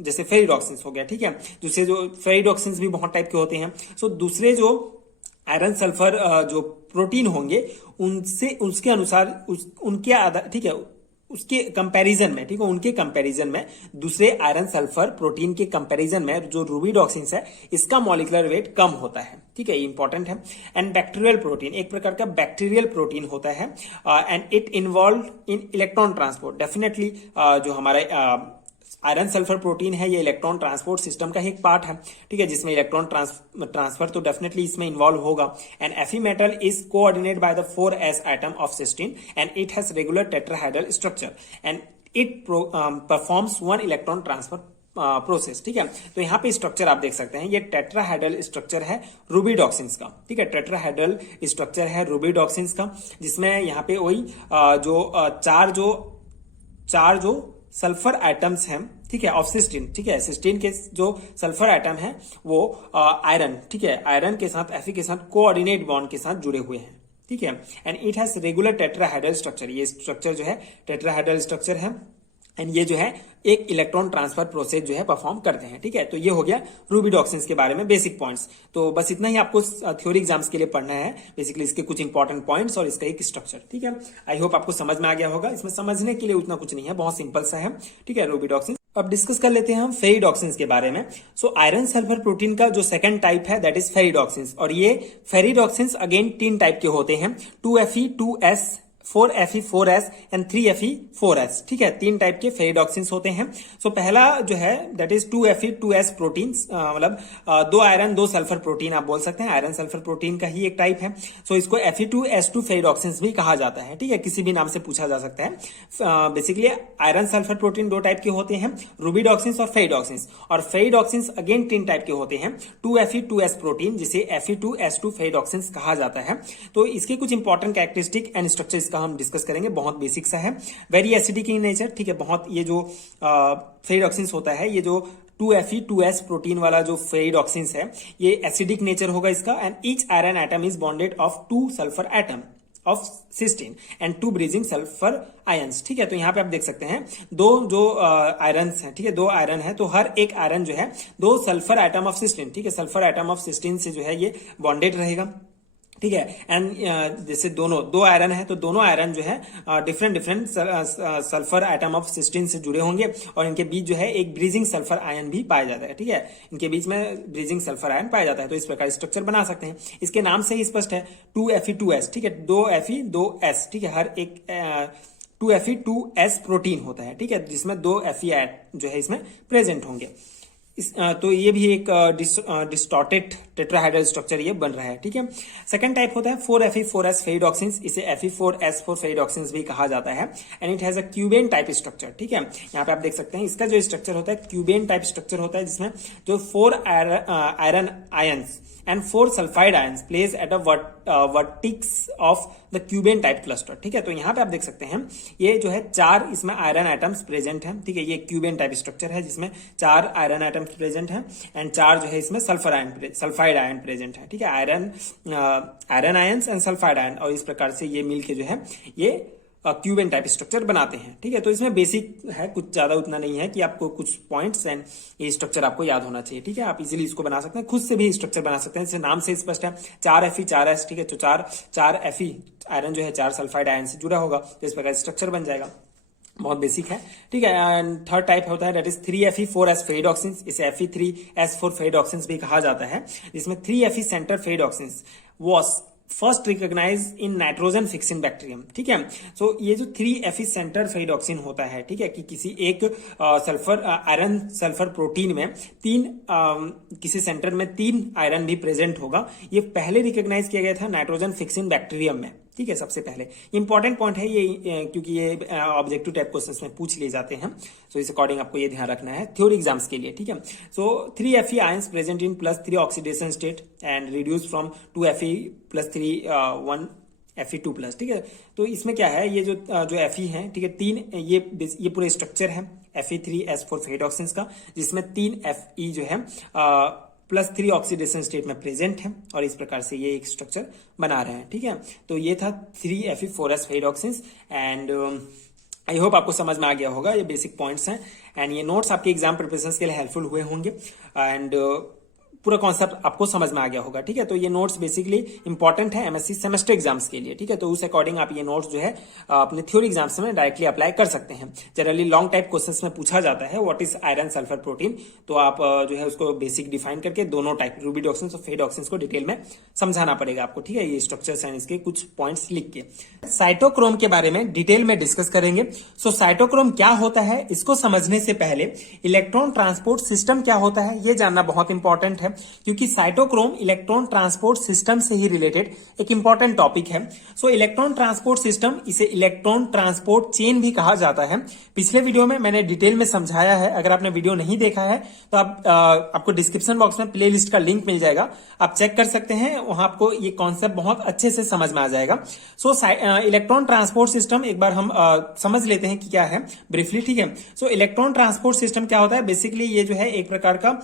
जैसे फेरिडॉक्सिन्स हो गया, ठीक है, दूसरे जो फेरिडॉक्सिन्स भी बहुत टाइप के होते हैं। सो दूसरे जो आयरन सल्फर जो प्रोटीन होंगे उनसे उसके अनुसार उनके आधार, ठीक है, उसके कंपैरिजन में, ठीक है, उनके कंपैरिजन में दूसरे आयरन सल्फर प्रोटीन के कंपैरिजन में जो रूबिडॉक्सिन्स है इसका मॉलिक्यूलर वेट कम होता है। ठीक है, ये इंपॉर्टेंट है। एंड बैक्टीरियल प्रोटीन एक प्रकार का बैक्टीरियल प्रोटीन होता है and it involve in electron transport. Definitely जो हमारा आयरन सल्फर प्रोटीन है ये इलेक्ट्रॉन ट्रांसपोर्ट सिस्टम का ही एक पार्ट है। ठीक है, जिसमें इलेक्ट्रॉन ट्रांसफर तो डेफिनेटली इसमें इन्वॉल्व होगा। And Fe metal is coordinate by the 4s atom of cysteine and it has regular tetrahedral structure and it performs one electron transfer process. ठीक है, तो यहाँ पे स्ट्रक्चर आप देख सकते हैं, ये टेट्राहेड्रल स्ट्रक्चर है रूबिडॉक्सिन्स का। ठीक है, टेट्राहेड्रल स्ट्रक्चर है रूबिडॉक्सिन्स का, जिसमें यहाँ पे वही चार जो सल्फर एटम्स हैं, ठीक है, ऑफ सिस्टीन। ठीक है, सिस्टीन के जो सल्फर एटम है वो आयरन, ठीक है, आयरन के साथ Fe के साथ कोऑर्डिनेट बॉन्ड के साथ जुड़े हुए हैं। ठीक है, and it has regular tetrahedral structure, ये स्ट्रक्चर जो है टेट्राहेड्रल स्ट्रक्चर है एंड ये जो है एक इलेक्ट्रॉन ट्रांसफर प्रोसेस जो है परफॉर्म करते हैं। ठीक है, तो ये हो गया रूबिडॉक्सिन्स के बारे में बेसिक पॉइंट्स। तो बस इतना ही आपको थ्योरी एग्जाम्स के लिए पढ़ना है, बेसिकली इसके कुछ इंपॉर्टेंट पॉइंट्स और इसका एक स्ट्रक्चर। ठीक है, आई होप आपको समझ में आ गया होगा। इसमें समझने के लिए उतना कुछ नहीं है, बहुत सिंपल सा है। ठीक है, रूबिडॉक्सिन्स। अब डिस्कस कर लेते हैं हम फेरिडॉक्सिन्स के बारे में। सो आयरन सल्फर प्रोटीन का जो सेकंड टाइप है दैट इज फेरिडॉक्सिन्स, और ये फेरिडॉक्सिन्स अगेन 3 टाइप के होते हैं, 2Fe 2S 4Fe 4S and 3Fe 4S। ठीक है, 3 टाइप के फेरिडॉक्सिन्स होते हैं। सो पहला जो है that is 2Fe 2S protein, मतलब 2 आयरन 2 सल्फर प्रोटीन आप बोल सकते हैं, आयरन सल्फर प्रोटीन का ही एक टाइप है। सो इसको Fe2S2 फेरिडॉक्सिन्स भी कहा जाता है। ठीक है, किसी भी नाम से पूछा जा सकता है। Basically iron sulphur protein 2 type के होते हैं, रूबिडॉक्सिन्स और फेरिडॉक्सिन्स। और फेरिडॉक्सिन्स अगेन 3 टाइप के होते हैं, 2Fe 2S प्रोटीन जिसे Fe2S2 फेरिडॉक्सिन्स कहा जाता है। तो इसके कुछ इंपॉर्टेंट कैरेक्टरिस्टिक एंड स्ट्रक्चर हम डिस्कस करेंगे, बहुत बेसिक सा है, वेरी एसिडिक इन नेचर। ठीक है, बहुत ये जो फेरिडॉक्सिन्स होता है, ये जो 2Fe 2S प्रोटीन वाला जो फेरिडॉक्सिन्स है ये एसिडिक नेचर होगा इसका। And each iron atom is bonded of 2 sulphur atom of cysteine and 2 bridging sulphur ions. ठीक है, तो यहाँ पे आप देख सकते हैं 2 जो आयरन है, ठीक है, 2 आयरन है, तो हर एक आयरन जो है 2 सल्फर एटम ऑफ सिस्टीन, ठीक है, सल्फर एटम ऑफ सिस्टीन से जो है ये बॉन्डेड रहेगा। ठीक है। एंड जैसे दो आयरन है तो दोनों आयरन जो है different different sulphur atom of cysteine से जुड़े होंगे और इनके बीच जो है एक ब्रीजिंग सल्फर आयन भी पाया जाता है। ठीक है, इनके बीच में ब्रीजिंग सल्फर आयन पाया जाता है। तो इस प्रकार स्ट्रक्चर बना सकते हैं। इसके नाम से ही स्पष्ट है 2Fe2S। ठीक है, 2Fe2S। ठीक है, हर एक 2Fe2S प्रोटीन होता है। ठीक है, जिसमें 2Fe जो है इसमें प्रेजेंट होंगे। तो ये भी एक डिस्टॉर्टेड टेट्राहाइड्रल स्ट्रक्चर ये बन रहा है। ठीक है, सेकंड टाइप होता है 4Fe4S फेरिडॉक्सिन्स। इसे Fe4S4 फेरिडॉक्सिन्स भी कहा जाता है and it has a क्यूबेन type structure. ठीक है, यहाँ पे आप देख सकते हैं इसका जो स्ट्रक्चर होता है क्यूबेन टाइप स्ट्रक्चर होता है, जिसमें जो 4 iron ions and 4 sulfide ions placed at a vertex of the cuban type cluster। ठीक है, तो यहाँ पे आप देख सकते हैं ये जो है 4 इसमें आयरन एटम्स प्रेजेंट हैं। ठीक है, ये क्यूबेन टाइप स्ट्रक्चर है जिसमें 4 आयरन एटम्स प्रेजेंट हैं एंड 4 जो है इसमें सल्फाइड आयन प्रेजेंट है। ठीक है, iron ions and sulphide ion, और इस प्रकार से ये मिलके जो है ये क्यूबेन टाइप स्ट्रक्चर बनाते हैं। ठीक है, तो इसमें बेसिक है, कुछ ज्यादा उतना नहीं है कि आपको कुछ पॉइंट्स एंड ये स्ट्रक्चर आपको याद होना चाहिए। ठीक है, आप इजीली इसको बना सकते हैं, खुद से भी स्ट्रक्चर बना सकते हैं। जैसे नाम से स्पष्ट है 4Fe4S। ठीक है, तो 4 Fe आयरन जो है 4 सल्फाइड आयन से जुड़ा होगा, तो इस प्रकार स्ट्रक्चर बन जाएगा। बहुत बेसिक है। ठीक है, एंड थर्ड टाइप होता है दैट इज 3Fe4S फेरिडॉक्सिन्स। इसे Fe3S4 फेरिडॉक्सिन्स भी कहा जाता है, जिसमें 3Fe centre ferredoxins was first recognise in nitrogen fixing bacterium. ठीक है, सो ये जो 3Fe सेंटर फेरिडॉक्सिन होता है, ठीक है, कि किसी एक आयरन सल्फर प्रोटीन में किसी सेंटर में 3 आयरन भी प्रेजेंट होगा, ये पहले रिकॉग्नाइज किया गया था नाइट्रोजन फिक्सिंग बैक्टीरियम में। ठीक है, सबसे पहले इंपॉर्टेंट पॉइंट है ये, क्योंकि ये ऑब्जेक्टिव टाइप क्वेश्चंस में पूछ लिए जाते हैं, सो इस अकॉर्डिंग आपको ये ध्यान रखना है थ्योरी एग्जाम्स के लिए। ठीक है, सो 3Fe ions present in +3 oxidation state and reduce from 2Fe + 3 1Fe2+। ठीक है, तो इसमें क्या है, ये जो Fe है, ठीक है, 3 ये पूरे स्ट्रक्चर है Fe3S4 फेरिडॉक्सिन्स का, जिसमें 3 Fe जो है +3 ऑक्सीडेशन स्टेट में प्रेजेंट है और इस प्रकार से ये एक स्ट्रक्चर बना रहे हैं। ठीक है, तो ये था 3Fe4S फेरिडॉक्सिन्स एंड आई होप आपको समझ में आ गया होगा। ये बेसिक पॉइंट्स हैं एंड ये नोट्स आपके एग्जाम प्रिपरेशन के लिए हेल्पफुल हुए होंगे एंड पूरा कॉन्सेप्ट आपको समझ में आ गया होगा। ठीक है, तो ये नोट्स बेसिकली इंपॉर्टेंट है एमएससी सेमेस्टर एग्जाम्स के लिए। ठीक है, तो उस अकॉर्डिंग आप ये नोट्स जो है अपने थ्योरी एग्जाम्स में डायरेक्टली अप्लाई कर सकते हैं। जनरली लॉन्ग टाइप क्वेश्चंस में पूछा जाता है what is iron sulphur protein, तो आप जो है उसको बेसिक डिफाइन करके दोनों टाइप रूबिडॉक्सिन्स और फेरिडॉक्सिन्स को डिटेल में समझाना पड़ेगा आपको। ठीक है, ये स्ट्रक्चर्स हैं इसके कुछ पॉइंट्स लिख के। साइटोक्रोम के बारे में डिटेल में डिस्कस करेंगे। सो साइटोक्रोम क्या होता है, इसको समझने से पहले इलेक्ट्रॉन ट्रांसपोर्ट सिस्टम क्या होता है ये जानना बहुत इंपॉर्टेंट है, क्योंकि साइटोक्रोम इलेक्ट्रॉन ट्रांसपोर्ट सिस्टम से ही रिलेटेड एक इंपॉर्टेंट टॉपिक है। सो इलेक्ट्रॉन ट्रांसपोर्ट सिस्टम, इसे इलेक्ट्रॉन ट्रांसपोर्ट चेन भी कहा जाता है। पिछले वीडियो में मैंने डिटेल में समझाया है, अगर आपने वीडियो नहीं देखा है तो आपको डिस्क्रिप्शन बॉक्स में प्लेलिस्ट का लिंक मिल जाएगा, आप चेक कर सकते हैं, वहां आपको ये कॉन्सेप्ट बहुत अच्छे से समझ में आ जाएगा। सो इलेक्ट्रॉन ट्रांसपोर्ट सिस्टम एक बार हम समझ लेते हैं कि क्या है ब्रीफली। ठीक है, सो इलेक्ट्रॉन ट्रांसपोर्ट सिस्टम क्या होता है, बेसिकली ये जो है एक प्रकार का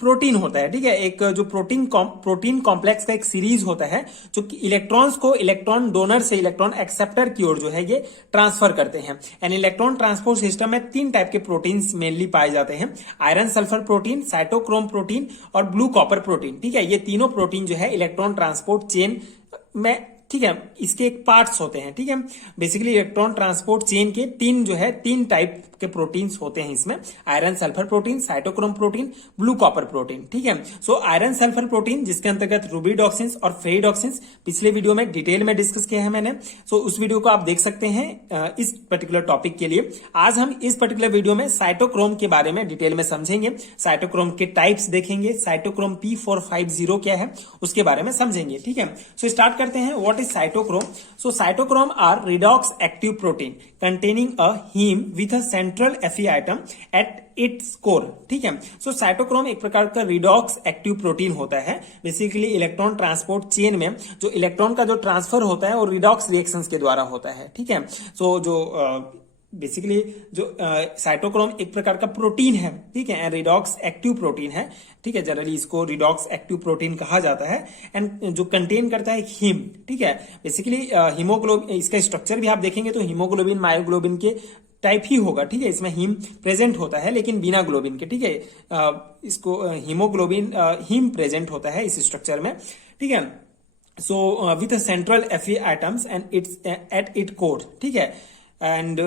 प्रोटीन होता है। ठीक है, एक जो प्रोटीन कॉम्प्लेक्स का एक सीरीज होता है जो कि इलेक्ट्रॉन्स को इलेक्ट्रॉन डोनर से इलेक्ट्रॉन एक्सेप्टर की ओर जो है ये ट्रांसफर करते हैं। एंड इलेक्ट्रॉन ट्रांसपोर्ट सिस्टम में 3 टाइप के प्रोटीन्स मेनली पाए जाते हैं, iron sulphur protein, cytochrome protein और ब्लू कॉपर प्रोटीन। ठीक है, ये तीनों प्रोटीन जो है इलेक्ट्रॉन ट्रांसपोर्ट चेन में, ठीक है, इसके एक पार्ट्स होते हैं। ठीक है, बेसिकली इलेक्ट्रॉन ट्रांसपोर्ट चेन के 3 टाइप के प्रोटीन्स होते हैं इसमें, iron sulphur protein, cytochrome protein, blue copper protein. ठीक है, सो आयरन सल्फर प्रोटीन जिसके अंतर्गत रूबिडॉक्सिन्स और फेरिडॉक्सिन्स पिछले वीडियो में डिटेल में डिस्कस किया है मैंने, सो उस वीडियो को आप देख सकते हैं इस पर्टिकुलर टॉपिक के लिए। आज हम इस पर्टिकुलर वीडियो में साइटोक्रोम के बारे में डिटेल में समझेंगे, साइटोक्रोम के टाइप्स देखेंगे, साइटोक्रोम P450 क्या है उसके बारे में समझेंगे। ठीक है, सो स्टार्ट करते हैं। What is cytochrome? So cytochrome are redox active protein containing a haem with a central Fe atom at its core. ठीक है, सो साइटोक्रोम एक प्रकार का रिडॉक्स एक्टिव प्रोटीन होता है। बेसिकली इलेक्ट्रॉन ट्रांसपोर्ट चेन में जो इलेक्ट्रॉन का जो ट्रांसफर होता है वो रिडॉक्स रिएक्शंस के द्वारा होता है। ठीक है, सो जो बेसिकली जो साइटोक्रोम एक प्रकार का प्रोटीन है, ठीक है, रिडॉक्स एक्टिव प्रोटीन है। ठीक है, जनरली इसको रिडॉक्स एक्टिव प्रोटीन कहा जाता है एंड जो कंटेन करता है हीम। ठीक है, बेसिकली हीमोग्लोबिन, इसका स्ट्रक्चर भी आप देखेंगे तो हीमोग्लोबिन मायोग्लोबिन के टाइप ही होगा। ठीक है, इसमें हीम प्रेजेंट होता है लेकिन बिना ग्लोबिन के। ठीक है, इसको हीमोग्लोबिन हीम प्रेजेंट होता है इस स्ट्रक्चर में। ठीक है, so with central Fe atoms and it's at it core, ठीक है। एंड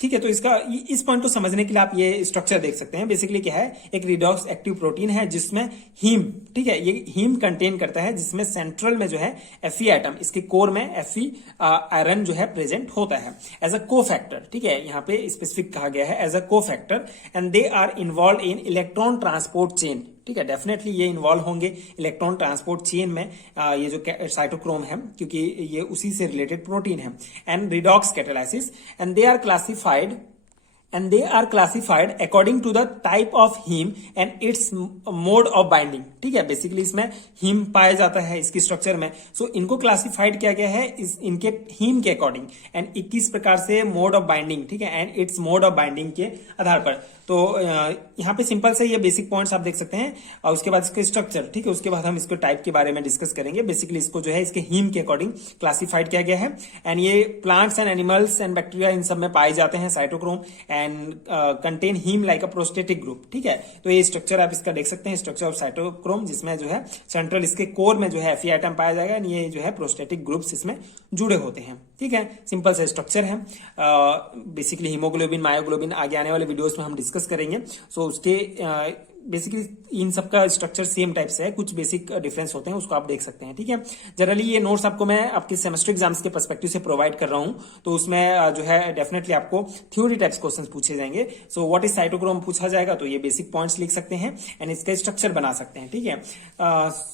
ठीक है, तो इसका इस पॉइंट को समझने के लिए आप ये स्ट्रक्चर देख सकते हैं। बेसिकली क्या है, एक रिडॉक्स एक्टिव प्रोटीन है जिसमें हीम, ठीक है, ये हीम कंटेन करता है, जिसमें सेंट्रल में जो है Fe एटम, इसके कोर में Fe आयरन जो है प्रेजेंट होता है एज अ को फैक्टर, ठीक है, यहाँ पे स्पेसिफिक कहा गया है as a cofactor, and they are involve in electron transport chain, ठीक है। डेफिनेटली ये इन्वॉल्व होंगे इलेक्ट्रॉन ट्रांसपोर्ट चेन में, ये जो साइटोक्रोम है, क्योंकि ये उसी से रिलेटेड प्रोटीन है, and redox catalysis, and they are classified according to the type of haem and its mode of binding, ठीक है। बेसिकली इसमें हीम पाया जाता है इसकी स्ट्रक्चर में, सो इनको क्लासिफाइड किया गया है इनके हीम के अकॉर्डिंग, एंड 21 प्रकार से मोड ऑफ बाइंडिंग, ठीक है, and its mode of binding के आधार पर। तो यहाँ पे सिंपल से ये बेसिक पॉइंट्स आप देख सकते हैं, और उसके बाद इसके स्ट्रक्चर, ठीक है, उसके बाद हम इसको टाइप के बारे में डिस्कस करेंगे। बेसिकली इसको जो है इसके हीम के अकॉर्डिंग क्लासिफाइड किया गया है, एंड ये plants and animals and bacteria इन सब में पाए जाते हैं cytochrome, and contain haem like a prosthetic group, ठीक है। तो ये स्ट्रक्चर आप इसका देख सकते हैं, स्ट्रक्चर ऑफ साइटोक्रोम, जिसमें जो है सेंट्रल इसके कोर में जो है Fe एटम पाया जाएगा, एंड ये जो है प्रोस्टेटिक ग्रुप्स इसमें जुड़े होते हैं, ठीक है। सिंपल से स्ट्रक्चर है। बेसिकली हीमोग्लोबिन, मायोग्लोबिन आगे आने वाले वीडियोस में हम डिस्कस करेंगे। सो उसके बेसिकली इन सबका स्ट्रक्चर सेम टाइप से है, कुछ बेसिक डिफरेंस होते हैं, उसको आप देख सकते हैं, ठीक है। जनरली ये नोट्स आपको मैं आपके सेमेस्टर एग्जाम्स के पर्सपेक्टिव से प्रोवाइड कर रहा हूं, तो उसमें जो है डेफिनेटली आपको थ्योरी टाइप्स क्वेश्चंस पूछे जाएंगे। सो व्हाट इज साइटोक्रोम पूछा जाएगा, तो ये बेसिक पॉइंट्स लिख सकते हैं एंड इसका स्ट्रक्चर बना सकते हैं, ठीक है।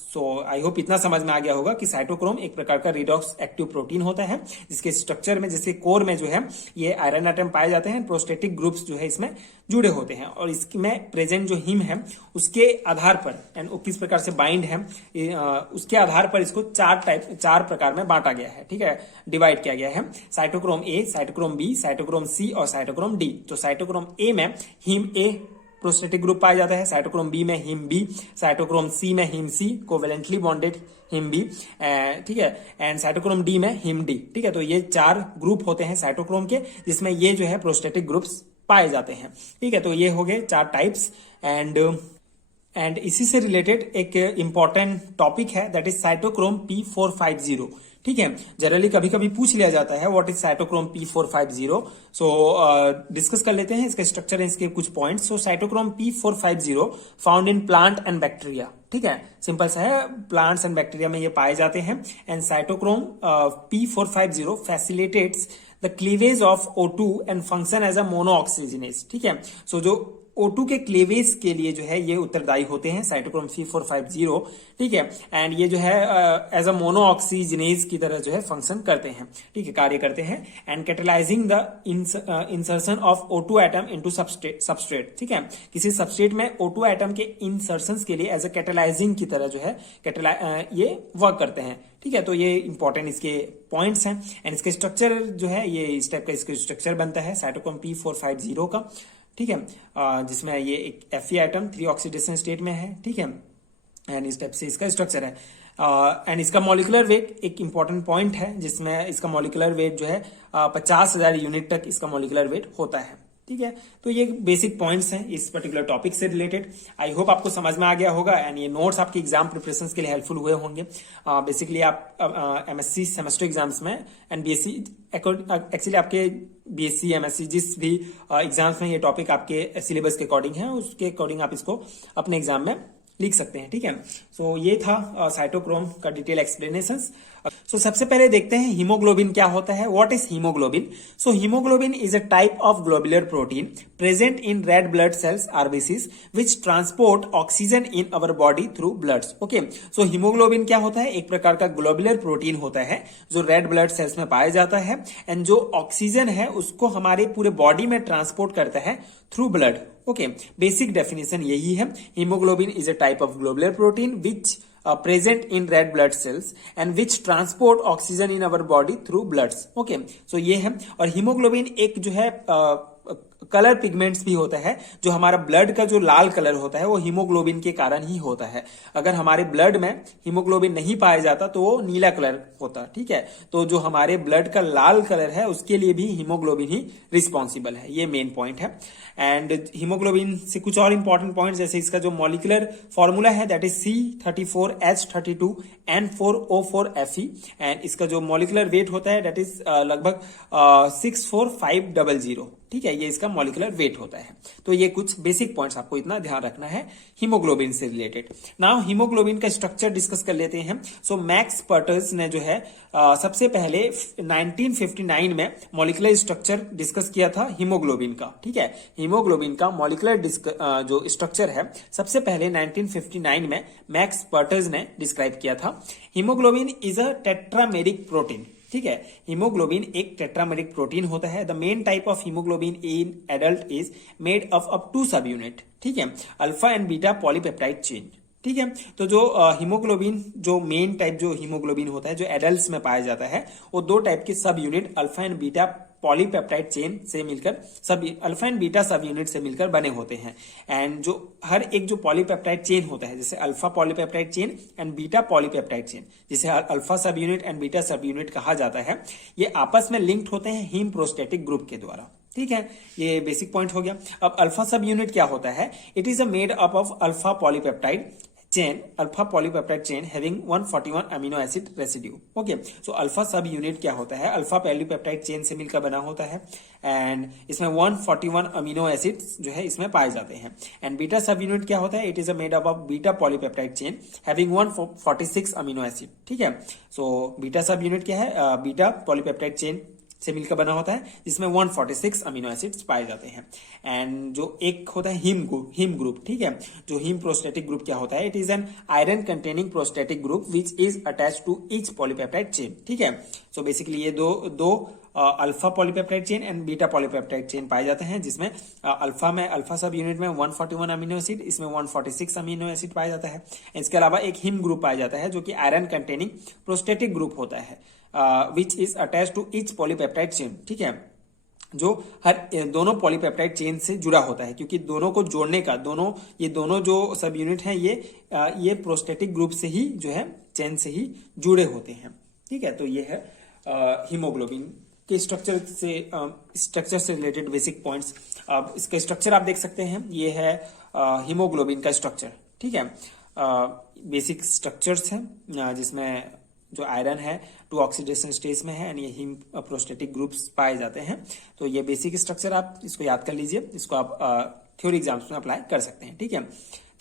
सो आई होप इतना समझ में आ गया होगा कि साइटोक्रोम एक प्रकार का रिडॉक्स एक्टिव प्रोटीन होता है, जिसके स्ट्रक्चर में, जिसके कोर में जो है ये आयरन एटम पाए जाते हैं, प्रोस्टेटिक ग्रुप्स जो है इसमें जुड़े होते हैं, और इसमें प्रेजेंट जो हीम है उसके आधार पर एंड किस प्रकार से बाइंड है, उसके आधार पर इसको चार प्रकार में बांटा गया है, ठीक है, डिवाइड किया गया है। Cytochrome A, cytochrome B, cytochrome C और साइटोक्रोम डी। तो साइटोक्रोम ए में हीम ए प्रोस्टेटिक ग्रुप पाया जाता है, साइटोक्रोम बी में हीम बी, साइटोक्रोम सी में haem C covalently bonded haem B, ठीक है, एंड साइटोक्रोम डी में हीम डी, ठीक है। तो ये 4 ग्रुप होते हैं साइटोक्रोम के, जिसमें ये जो है प्रोस्टेटिक ग्रुप्स पाए जाते हैं, ठीक है। तो ये हो गए 4 टाइप्स, एंड इसी से रिलेटेड एक इंपॉर्टेंट टॉपिक है, दैट इज साइटोक्रोम P450, ठीक है। जनरली कभी कभी पूछ लिया जाता है what is cytochrome P450। So discuss कर लेते हैं इसका स्ट्रक्चर है, इसके कुछ points. So cytochrome P450 found in plant and bacteria, ठीक है, सिंपल सा है, प्लांट्स एंड बैक्टीरिया में ये पाए जाते हैं। And cytochrome P450 facilitates the cleavage of O2 and function as a monooxygenase, ठीक है। सो जो O2 के क्लेवेज के लिए जो है ये उत्तरदायी होते हैं साइटोक्रोम P450, ठीक है, एंड ये जो है एज अ मोनोऑक्सीजनेज की तरह जो है फंक्शन करते हैं, ठीक है, कार्य करते हैं, and catalysing the insertion of O2 atom into substrate, ठीक है। किसी सबस्ट्रेट में O2 एटम के इंसर्शन के लिए एज अ कैटेलाइजिंग की तरह जो है ये वर्क करते हैं, ठीक है। तो ये इंपॉर्टेंट इसके पॉइंट्स हैं, एंड इसके स्ट्रक्चर जो है ये इस टाइप का इसका स्ट्रक्चर बनता है साइटोक्रोम P450 का, ठीक है, जिसमें ये एक Fe एटम 3 ऑक्सीडेशन स्टेट में है, ठीक है, एंड इस टाइप से इसका स्ट्रक्चर है। एंड इसका मॉलिक्यूलर वेट एक इंपॉर्टेंट पॉइंट है, जिसमें इसका मॉलिक्यूलर वेट जो है 50,000 यूनिट तक इसका मॉलिक्यूलर वेट होता है, ठीक है। तो ये बेसिक पॉइंट्स हैं इस पर्टिकुलर टॉपिक से रिलेटेड। आई होप आपको समझ में आ गया होगा, एंड ये नोट्स आपके एग्जाम प्रिपरेशन के लिए हेल्पफुल हुए होंगे। बेसिकली आप MSc सेमेस्टर एग्जाम्स में एंड BSc एक्चुअली आपके BSc MSc जिस भी एग्जाम्स में ये टॉपिक आपके सिलेबस के अकॉर्डिंग है, उसके अकॉर्डिंग आप इसको अपने एग्जाम में लिख सकते हैं, ठीक है। सो ये था साइटोक्रोम का डिटेल एक्सप्लेनेशन। सो सबसे पहले देखते हैं हीमोग्लोबिन क्या होता है। What is haemoglobin? So haemoglobin is a type of globular protein present in red blood sales RBCs which transport oxygen in our body through bloods. Okay, so haemoglobin क्या होता है? एक प्रकार का ग्लोबुलर प्रोटीन होता है जो रेड ब्लड सेल्स में पाया जाता है, एंड जो ऑक्सीजन है उसको हमारे पूरे बॉडी में ट्रांसपोर्ट करता है through blood. Okay, basic definition यही है। Haemoglobin is a type of globular protein which present in red blood cells and which transport oxygen in our body through bloods. Okay, so ये है। और haemoglobin एक जो है कलर पिगमेंट्स भी होता है। जो हमारा ब्लड का जो लाल कलर होता है वो हीमोग्लोबिन के कारण ही होता है। अगर हमारे ब्लड में हीमोग्लोबिन नहीं पाया जाता तो वो नीला कलर होता, ठीक है। तो जो हमारे ब्लड का लाल कलर है उसके लिए भी हीमोग्लोबिन ही रिस्पॉन्सिबल है, ये मेन पॉइंट है। एंड हीमोग्लोबिन से कुछ और इंपॉर्टेंट पॉइंट, जैसे इसका जो मॉलिक्यूलर फॉर्मूला है दैट इज C34H32N4O4Fe एंड इसका जो मॉलिक्यूलर वेट होता है दैट इज लगभग 64500, ठीक है। ये इसका मॉलिक्यूलर वेट होता है। तो ये कुछ बेसिक पॉइंट्स आपको इतना ध्यान रखना है हीमोग्लोबिन से रिलेटेड। नाउ हीमोग्लोबिन का स्ट्रक्चर डिस्कस कर लेते हैं। सो मैक्स पर्टस ने जो है सबसे पहले 1959 में मॉलिक्यूलर स्ट्रक्चर डिस्कस किया था हीमोग्लोबिन का, ठीक है। हीमोग्लोबिन का मॉलिक्यूलर जो स्ट्रक्चर है सबसे पहले 1959 में मैक्स पर्टस ने डिस्क्राइब किया था। Haemoglobin is a tetrameric protein, ठीक है। हीमोग्लोबिन एक टेट्रामेरिक प्रोटीन होता है। The main type of haemoglobin in adult is made of 2 सब यूनिट, ठीक है, alpha and beta polypeptide chain, ठीक है। तो जो हीमोग्लोबिन जो मेन टाइप जो हीमोग्लोबिन होता है जो एडल्ट्स में पाया जाता है वो 2 टाइप के सब unit alpha and beta polypeptide chain से मिलकर सब अल्फा एंड बीटा सब यूनिट से मिलकर बने होते हैं। एंड जो हर एक जो पॉलीपेप्टाइड चेन होता है जैसे alpha polypeptide chain and beta polypeptide chain, जिसे alpha subunit and beta subunit कहा जाता है, ये आपस में लिंक्ड होते हैं हीम प्रोस्टेटिक ग्रुप के द्वारा, ठीक है। ये बेसिक पॉइंट हो गया। अब अल्फा सब यूनिट क्या होता है? It is a made up of alpha polypeptide chain, alpha polypeptide chain having 141 amino acid residue, okay। so alpha सब यूनिट क्या होता है? अल्फा पॉलीपेप्टाइड चेन से मिलकर बना होता है एंड इसमें 141 अमीनो एसिड्स जो है इसमें पाए जाते हैं। एंड बीटा सब यूनिट क्या होता है? It is a made up of beta polypeptide chain having 146 amino acid, ठीक है। सो बीटा सब यूनिट क्या है? बीटा पॉलीपेप्टाइड चेन से मिलकर बना होता है जिसमें 146 अमीनो एसिड्स पाए जाते हैं। एंड जो एक होता है हीम ग्रुप, ठीक है। जो हीम प्रोस्टेटिक ग्रुप क्या होता है? It is an iron containing prosthetic group which is attached to each polypeptide chain, ठीक है। सो बेसिकली ये दो alpha polypeptide chain and beta polypeptide chain पाए जाते हैं जिसमें अल्फा सब यूनिट में 141 अमीनो एसिड, इसमें 146 अमीनो एसिड पाया जाता है। इसके अलावा एक हीम ग्रुप पाया जाता है जो कि आयरन कंटेनिंग प्रोस्टेटिक ग्रुप होता है which is attach to each polypeptide chain, ठीक है। जो दोनों पॉलीपेप्टाइड चेन से जुड़ा होता है क्योंकि दोनों को जोड़ने का ये दोनों जो सब यूनिट हैं ये प्रोस्टेटिक ग्रुप से ही जो है चेन से ही जुड़े होते हैं, ठीक है। तो ये है हीमोग्लोबिन के स्ट्रक्चर से रिलेटेड बेसिक पॉइंट्स। अब इसका स्ट्रक्चर आप देख सकते हैं, ये है हीमोग्लोबिन का स्ट्रक्चर, ठीक है। बेसिक स्ट्रक्चर्स हैं जिसमें जो आयरन है 2 ऑक्सीडेशन स्टेज में है एंड ये हीम प्रोस्टेटिक ग्रुप्स पाए जाते हैं। तो ये बेसिक स्ट्रक्चर आप इसको याद कर लीजिए, इसको आप थ्योरी एग्जाम्स में अप्लाई कर सकते हैं, ठीक है।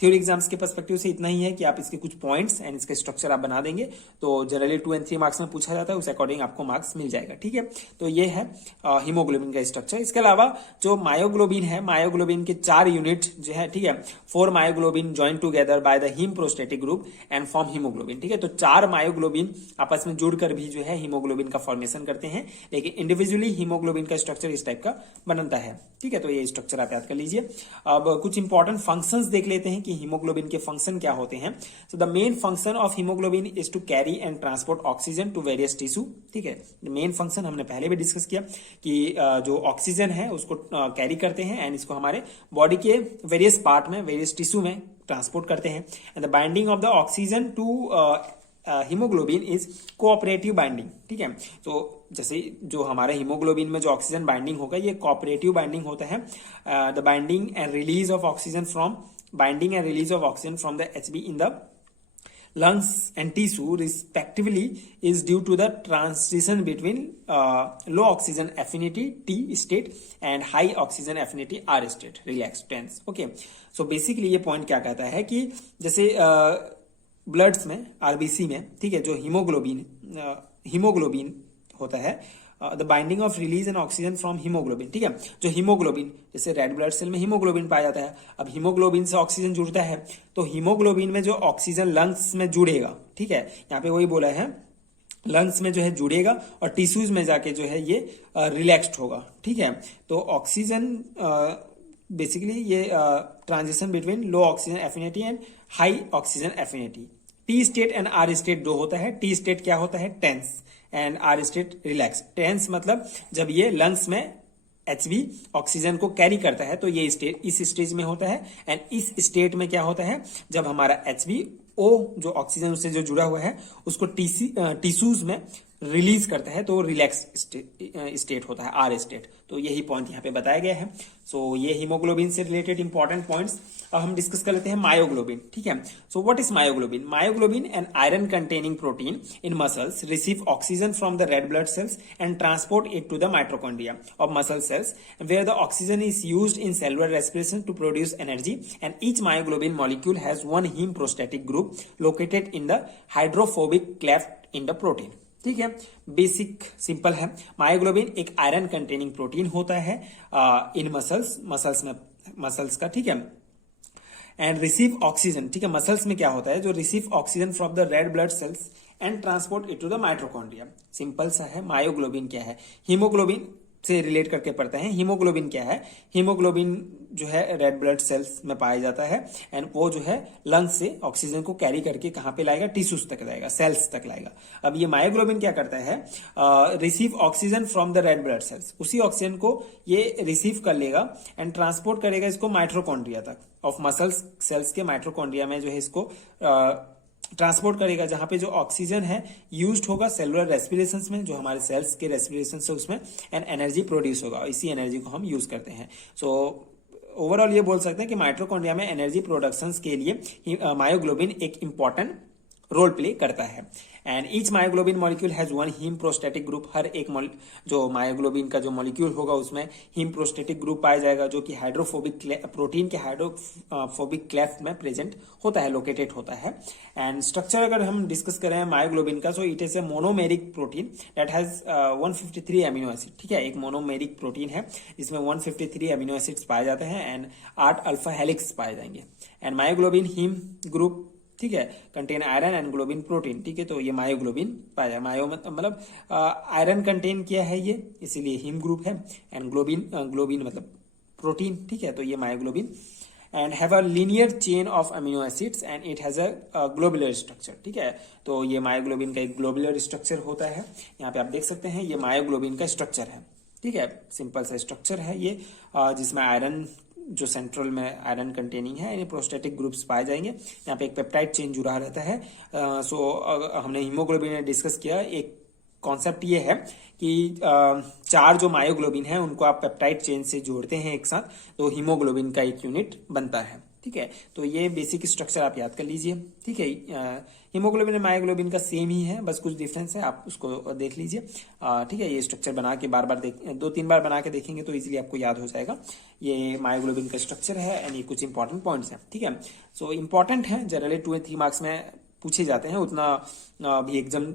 थ्योरी एग्जाम्स के पर्सपेक्टिव से इतना ही है कि आप इसके कुछ पॉइंट्स एंड इसके स्ट्रक्चर आप बना देंगे तो जनरली 2 और 3 मार्क्स में पूछा जाता है, उस अकॉर्डिंग आपको मार्क्स मिल जाएगा, ठीक है। तो ये है हीमोग्लोबिन का स्ट्रक्चर। इसके अलावा जो मायोग्लोबिन है, मायोग्लोबिन के 4 यूनिट जो है, ठीक है, 4 myoglobin join together by the haem prosthetic group and form haemoglobin, ठीक है। तो 4 मायोग्लोबिन आपस में जुड़कर भी जो है हीमोग्लोबिन का फॉर्मेशन करते हैं, लेकिन इंडिविजुअली हीमोग्लोबिन का स्ट्रक्चर इस टाइप का बनता है, ठीक है। तो ये स्ट्रक्चर आप याद कर लीजिए। अब कुछ इंपॉर्टेंट फंक्शंस देख लेते हैं कि हीमोग्लोबिन के फंक्शन क्या होते हैं। So the main function of haemoglobin is to carry and transport oxygen to various tissue, ठीक है। मेन फंक्शन हमने पहले भी डिस्कस किया कि जो ऑक्सीजन है उसको कैरी करते हैं एंड इसको हमारे बॉडी के वेरियस पार्ट में, वेरियस टिश्यू में ट्रांसपोर्ट करते हैं। And the binding of the oxygen to haemoglobin is cooperative binding, ठीक है। तो जैसे जो हमारे हीमोग्लोबिन में जो ऑक्सीजन बाइंडिंग होगा ये कोऑपरेटिव बाइंडिंग होता है। The binding and release of oxygen from the Hb in the lungs and tissue respectively is due to the transition between low oxygen affinity T state and high oxygen affinity R state relaxed tense, okay। so basically ये point क्या कहता है कि जैसे bloods में, RBC में, ठीक है, जो हीमोग्लोबिन होता है, the binding of release and oxygen from haemoglobin, ठीक है। जो हीमोग्लोबिन, जैसे रेड ब्लड सेल में हीमोग्लोबिन पाया जाता है, अब हीमोग्लोबिन से ऑक्सीजन जुड़ता है तो हीमोग्लोबिन में जो ऑक्सीजन लंग्स में जुड़ेगा, ठीक है, यहाँ पे वही बोला है लंग्स में जो है जुड़ेगा और टिश्यूज में जाके जो है ये रिलैक्स्ड होगा, ठीक है। तो ऑक्सीजन बेसिकली ये transition between low oxygen affinity and high oxygen affinity, T state and R state 2 होता है। टी स्टेट क्या होता है? Tense and R state relax. Tense मतलब जब ये लंग्स में HB ऑक्सीजन को कैरी करता है, तो ये स्टेट इस स्टेज में होता है। एंड इस स्टेट में क्या होता है, जब हमारा HbO जो ऑक्सीजन उससे जो जुड़ा हुआ है उसको टिश्यूज में रिलीज करता है, तो रिलैक्स स्टेट होता है, R स्टेट। तो यही पॉइंट यहाँ पे बताया गया है। सो ये हीमोग्लोबिन से रिलेटेड इंपॉर्टेंट पॉइंट्स। अब हम डिस्कस कर लेते हैं मायोग्लोबिन, ठीक है। So what is myoglobin? Myoglobin an iron containing protein in muscles receive oxygen from the red blood cells and transport it to the mitochondria of muscle cells where the oxygen is used in cellular respiration to produce energy. And each myoglobin molecule has one haem prosthetic group located in the hydrophobic cleft in the protein, ठीक है। Basic simple है। Myoglobin एक iron containing protein होता है इन muscles का, ठीक है। And receive oxygen, ठीक है। मसल्स में क्या होता है, जो receive oxygen from the red blood cells and transport it to the mitochondria. Simple सा है। मायोग्लोबिन क्या है, हीमोग्लोबिन से रिलेट करके पढ़ते हैं। हीमोग्लोबिन क्या है, हीमोग्लोबिन जो है रेड ब्लड सेल्स में पाया जाता है एंड वो जो है लंग्स से ऑक्सीजन को कैरी करके कहां पे लाएगा, टिश्यूज तक लाएगा, सेल्स तक लाएगा। अब ये मायोग्लोबिन क्या करता है, receive oxygen from the red blood sales, उसी ऑक्सीजन को ये रिसीव कर लेगा एंड ट्रांसपोर्ट करेगा इसको माइटोकॉन्ड्रिया तक ऑफ मसल्स सेल्स के माइटोकॉन्ड्रिया में जो है इसको ट्रांसपोर्ट करेगा, जहां पे जो ऑक्सीजन है यूज्ड होगा सेलुलर रेस्पिरेशन में, जो हमारे सेल्स के रेस्पिरेशन से उसमें एंड एनर्जी प्रोड्यूस होगा, और इसी एनर्जी को हम यूज करते हैं। सो ओवरऑल ये बोल सकते हैं कि माइटोकॉन्ड्रिया में एनर्जी प्रोडक्शन के लिए मायोग्लोबिन एक इंपॉर्टेंट रोल प्ले करता है। And each myoglobin molecule has one haem prosthetic group. हर एक जो मायोग्लोबिन का जो मॉलिक्यूल होगा उसमें हीम प्रोस्टैटिक ग्रुप पाया जाएगा, जो कि हाइड्रोफोबिक प्रोटीन के हाइड्रोफोबिक क्लेफ्ट में प्रेजेंट होता है, लोकेटेड होता है। एंड स्ट्रक्चर अगर हम डिस्कस करें मायोग्लोबिन का, so it is a monomeric protein that has 153 amino acid, ठीक है। एक मोनोमेरिक प्रोटीन है जिसमें 153 अमीनो एसिड्स पाए जाते हैं एंड 8 अल्फा हेलिक्स पाए जाएंगे। एंड मायोग्लोबिन हीम ग्रुप, ठीक है, contain iron and globin protein, ठीक है। तो ये मायोग्लोबिन पाया जाए, मायो मतलब आयरन कंटेन किया है ये, इसीलिए हीम ग्रुप है। एंड ग्लोबिन मतलब प्रोटीन, ठीक है। तो ये myoglobin and have a linear chain of amino acids and it has a globular structure, ठीक है। तो ये मायोग्लोबिन का एक ग्लोबुलर स्ट्रक्चर होता है। यहाँ पे आप देख सकते हैं ये मायोग्लोबिन का स्ट्रक्चर है, ठीक है। सिंपल सा स्ट्रक्चर है ये, जिसमें आयरन जो सेंट्रल में आयरन कंटेनिंग है, यानी प्रोस्टैटिक ग्रुप्स पाए जाएंगे। यहाँ पे एक पेप्टाइड चेन जुड़ा रहता है। सो हमने हीमोग्लोबिन में डिस्कस किया, एक कॉन्सेप्ट ये है कि 4 जो मायोग्लोबिन है उनको आप पेप्टाइड चेन से जोड़ते हैं एक साथ, तो हीमोग्लोबिन का एक यूनिट बनता है, ठीक है। तो ये बेसिक स्ट्रक्चर आप याद कर लीजिए, ठीक है। हीमोग्लोबिन और मायोग्लोबिन का सेम ही है, बस कुछ डिफरेंस है, आप उसको देख लीजिए, ठीक है। ये स्ट्रक्चर बना के बार बार 2-3 बार बना के देखेंगे तो इजीली आपको याद हो जाएगा। ये मायोग्लोबिन का स्ट्रक्चर है एंड ये कुछ इंपॉर्टेंट पॉइंट्स हैं, ठीक है। सो इंपॉर्टेंट है, जनरली 2 या 3 मार्क्स में पूछे जाते हैं, उतना भी एकदम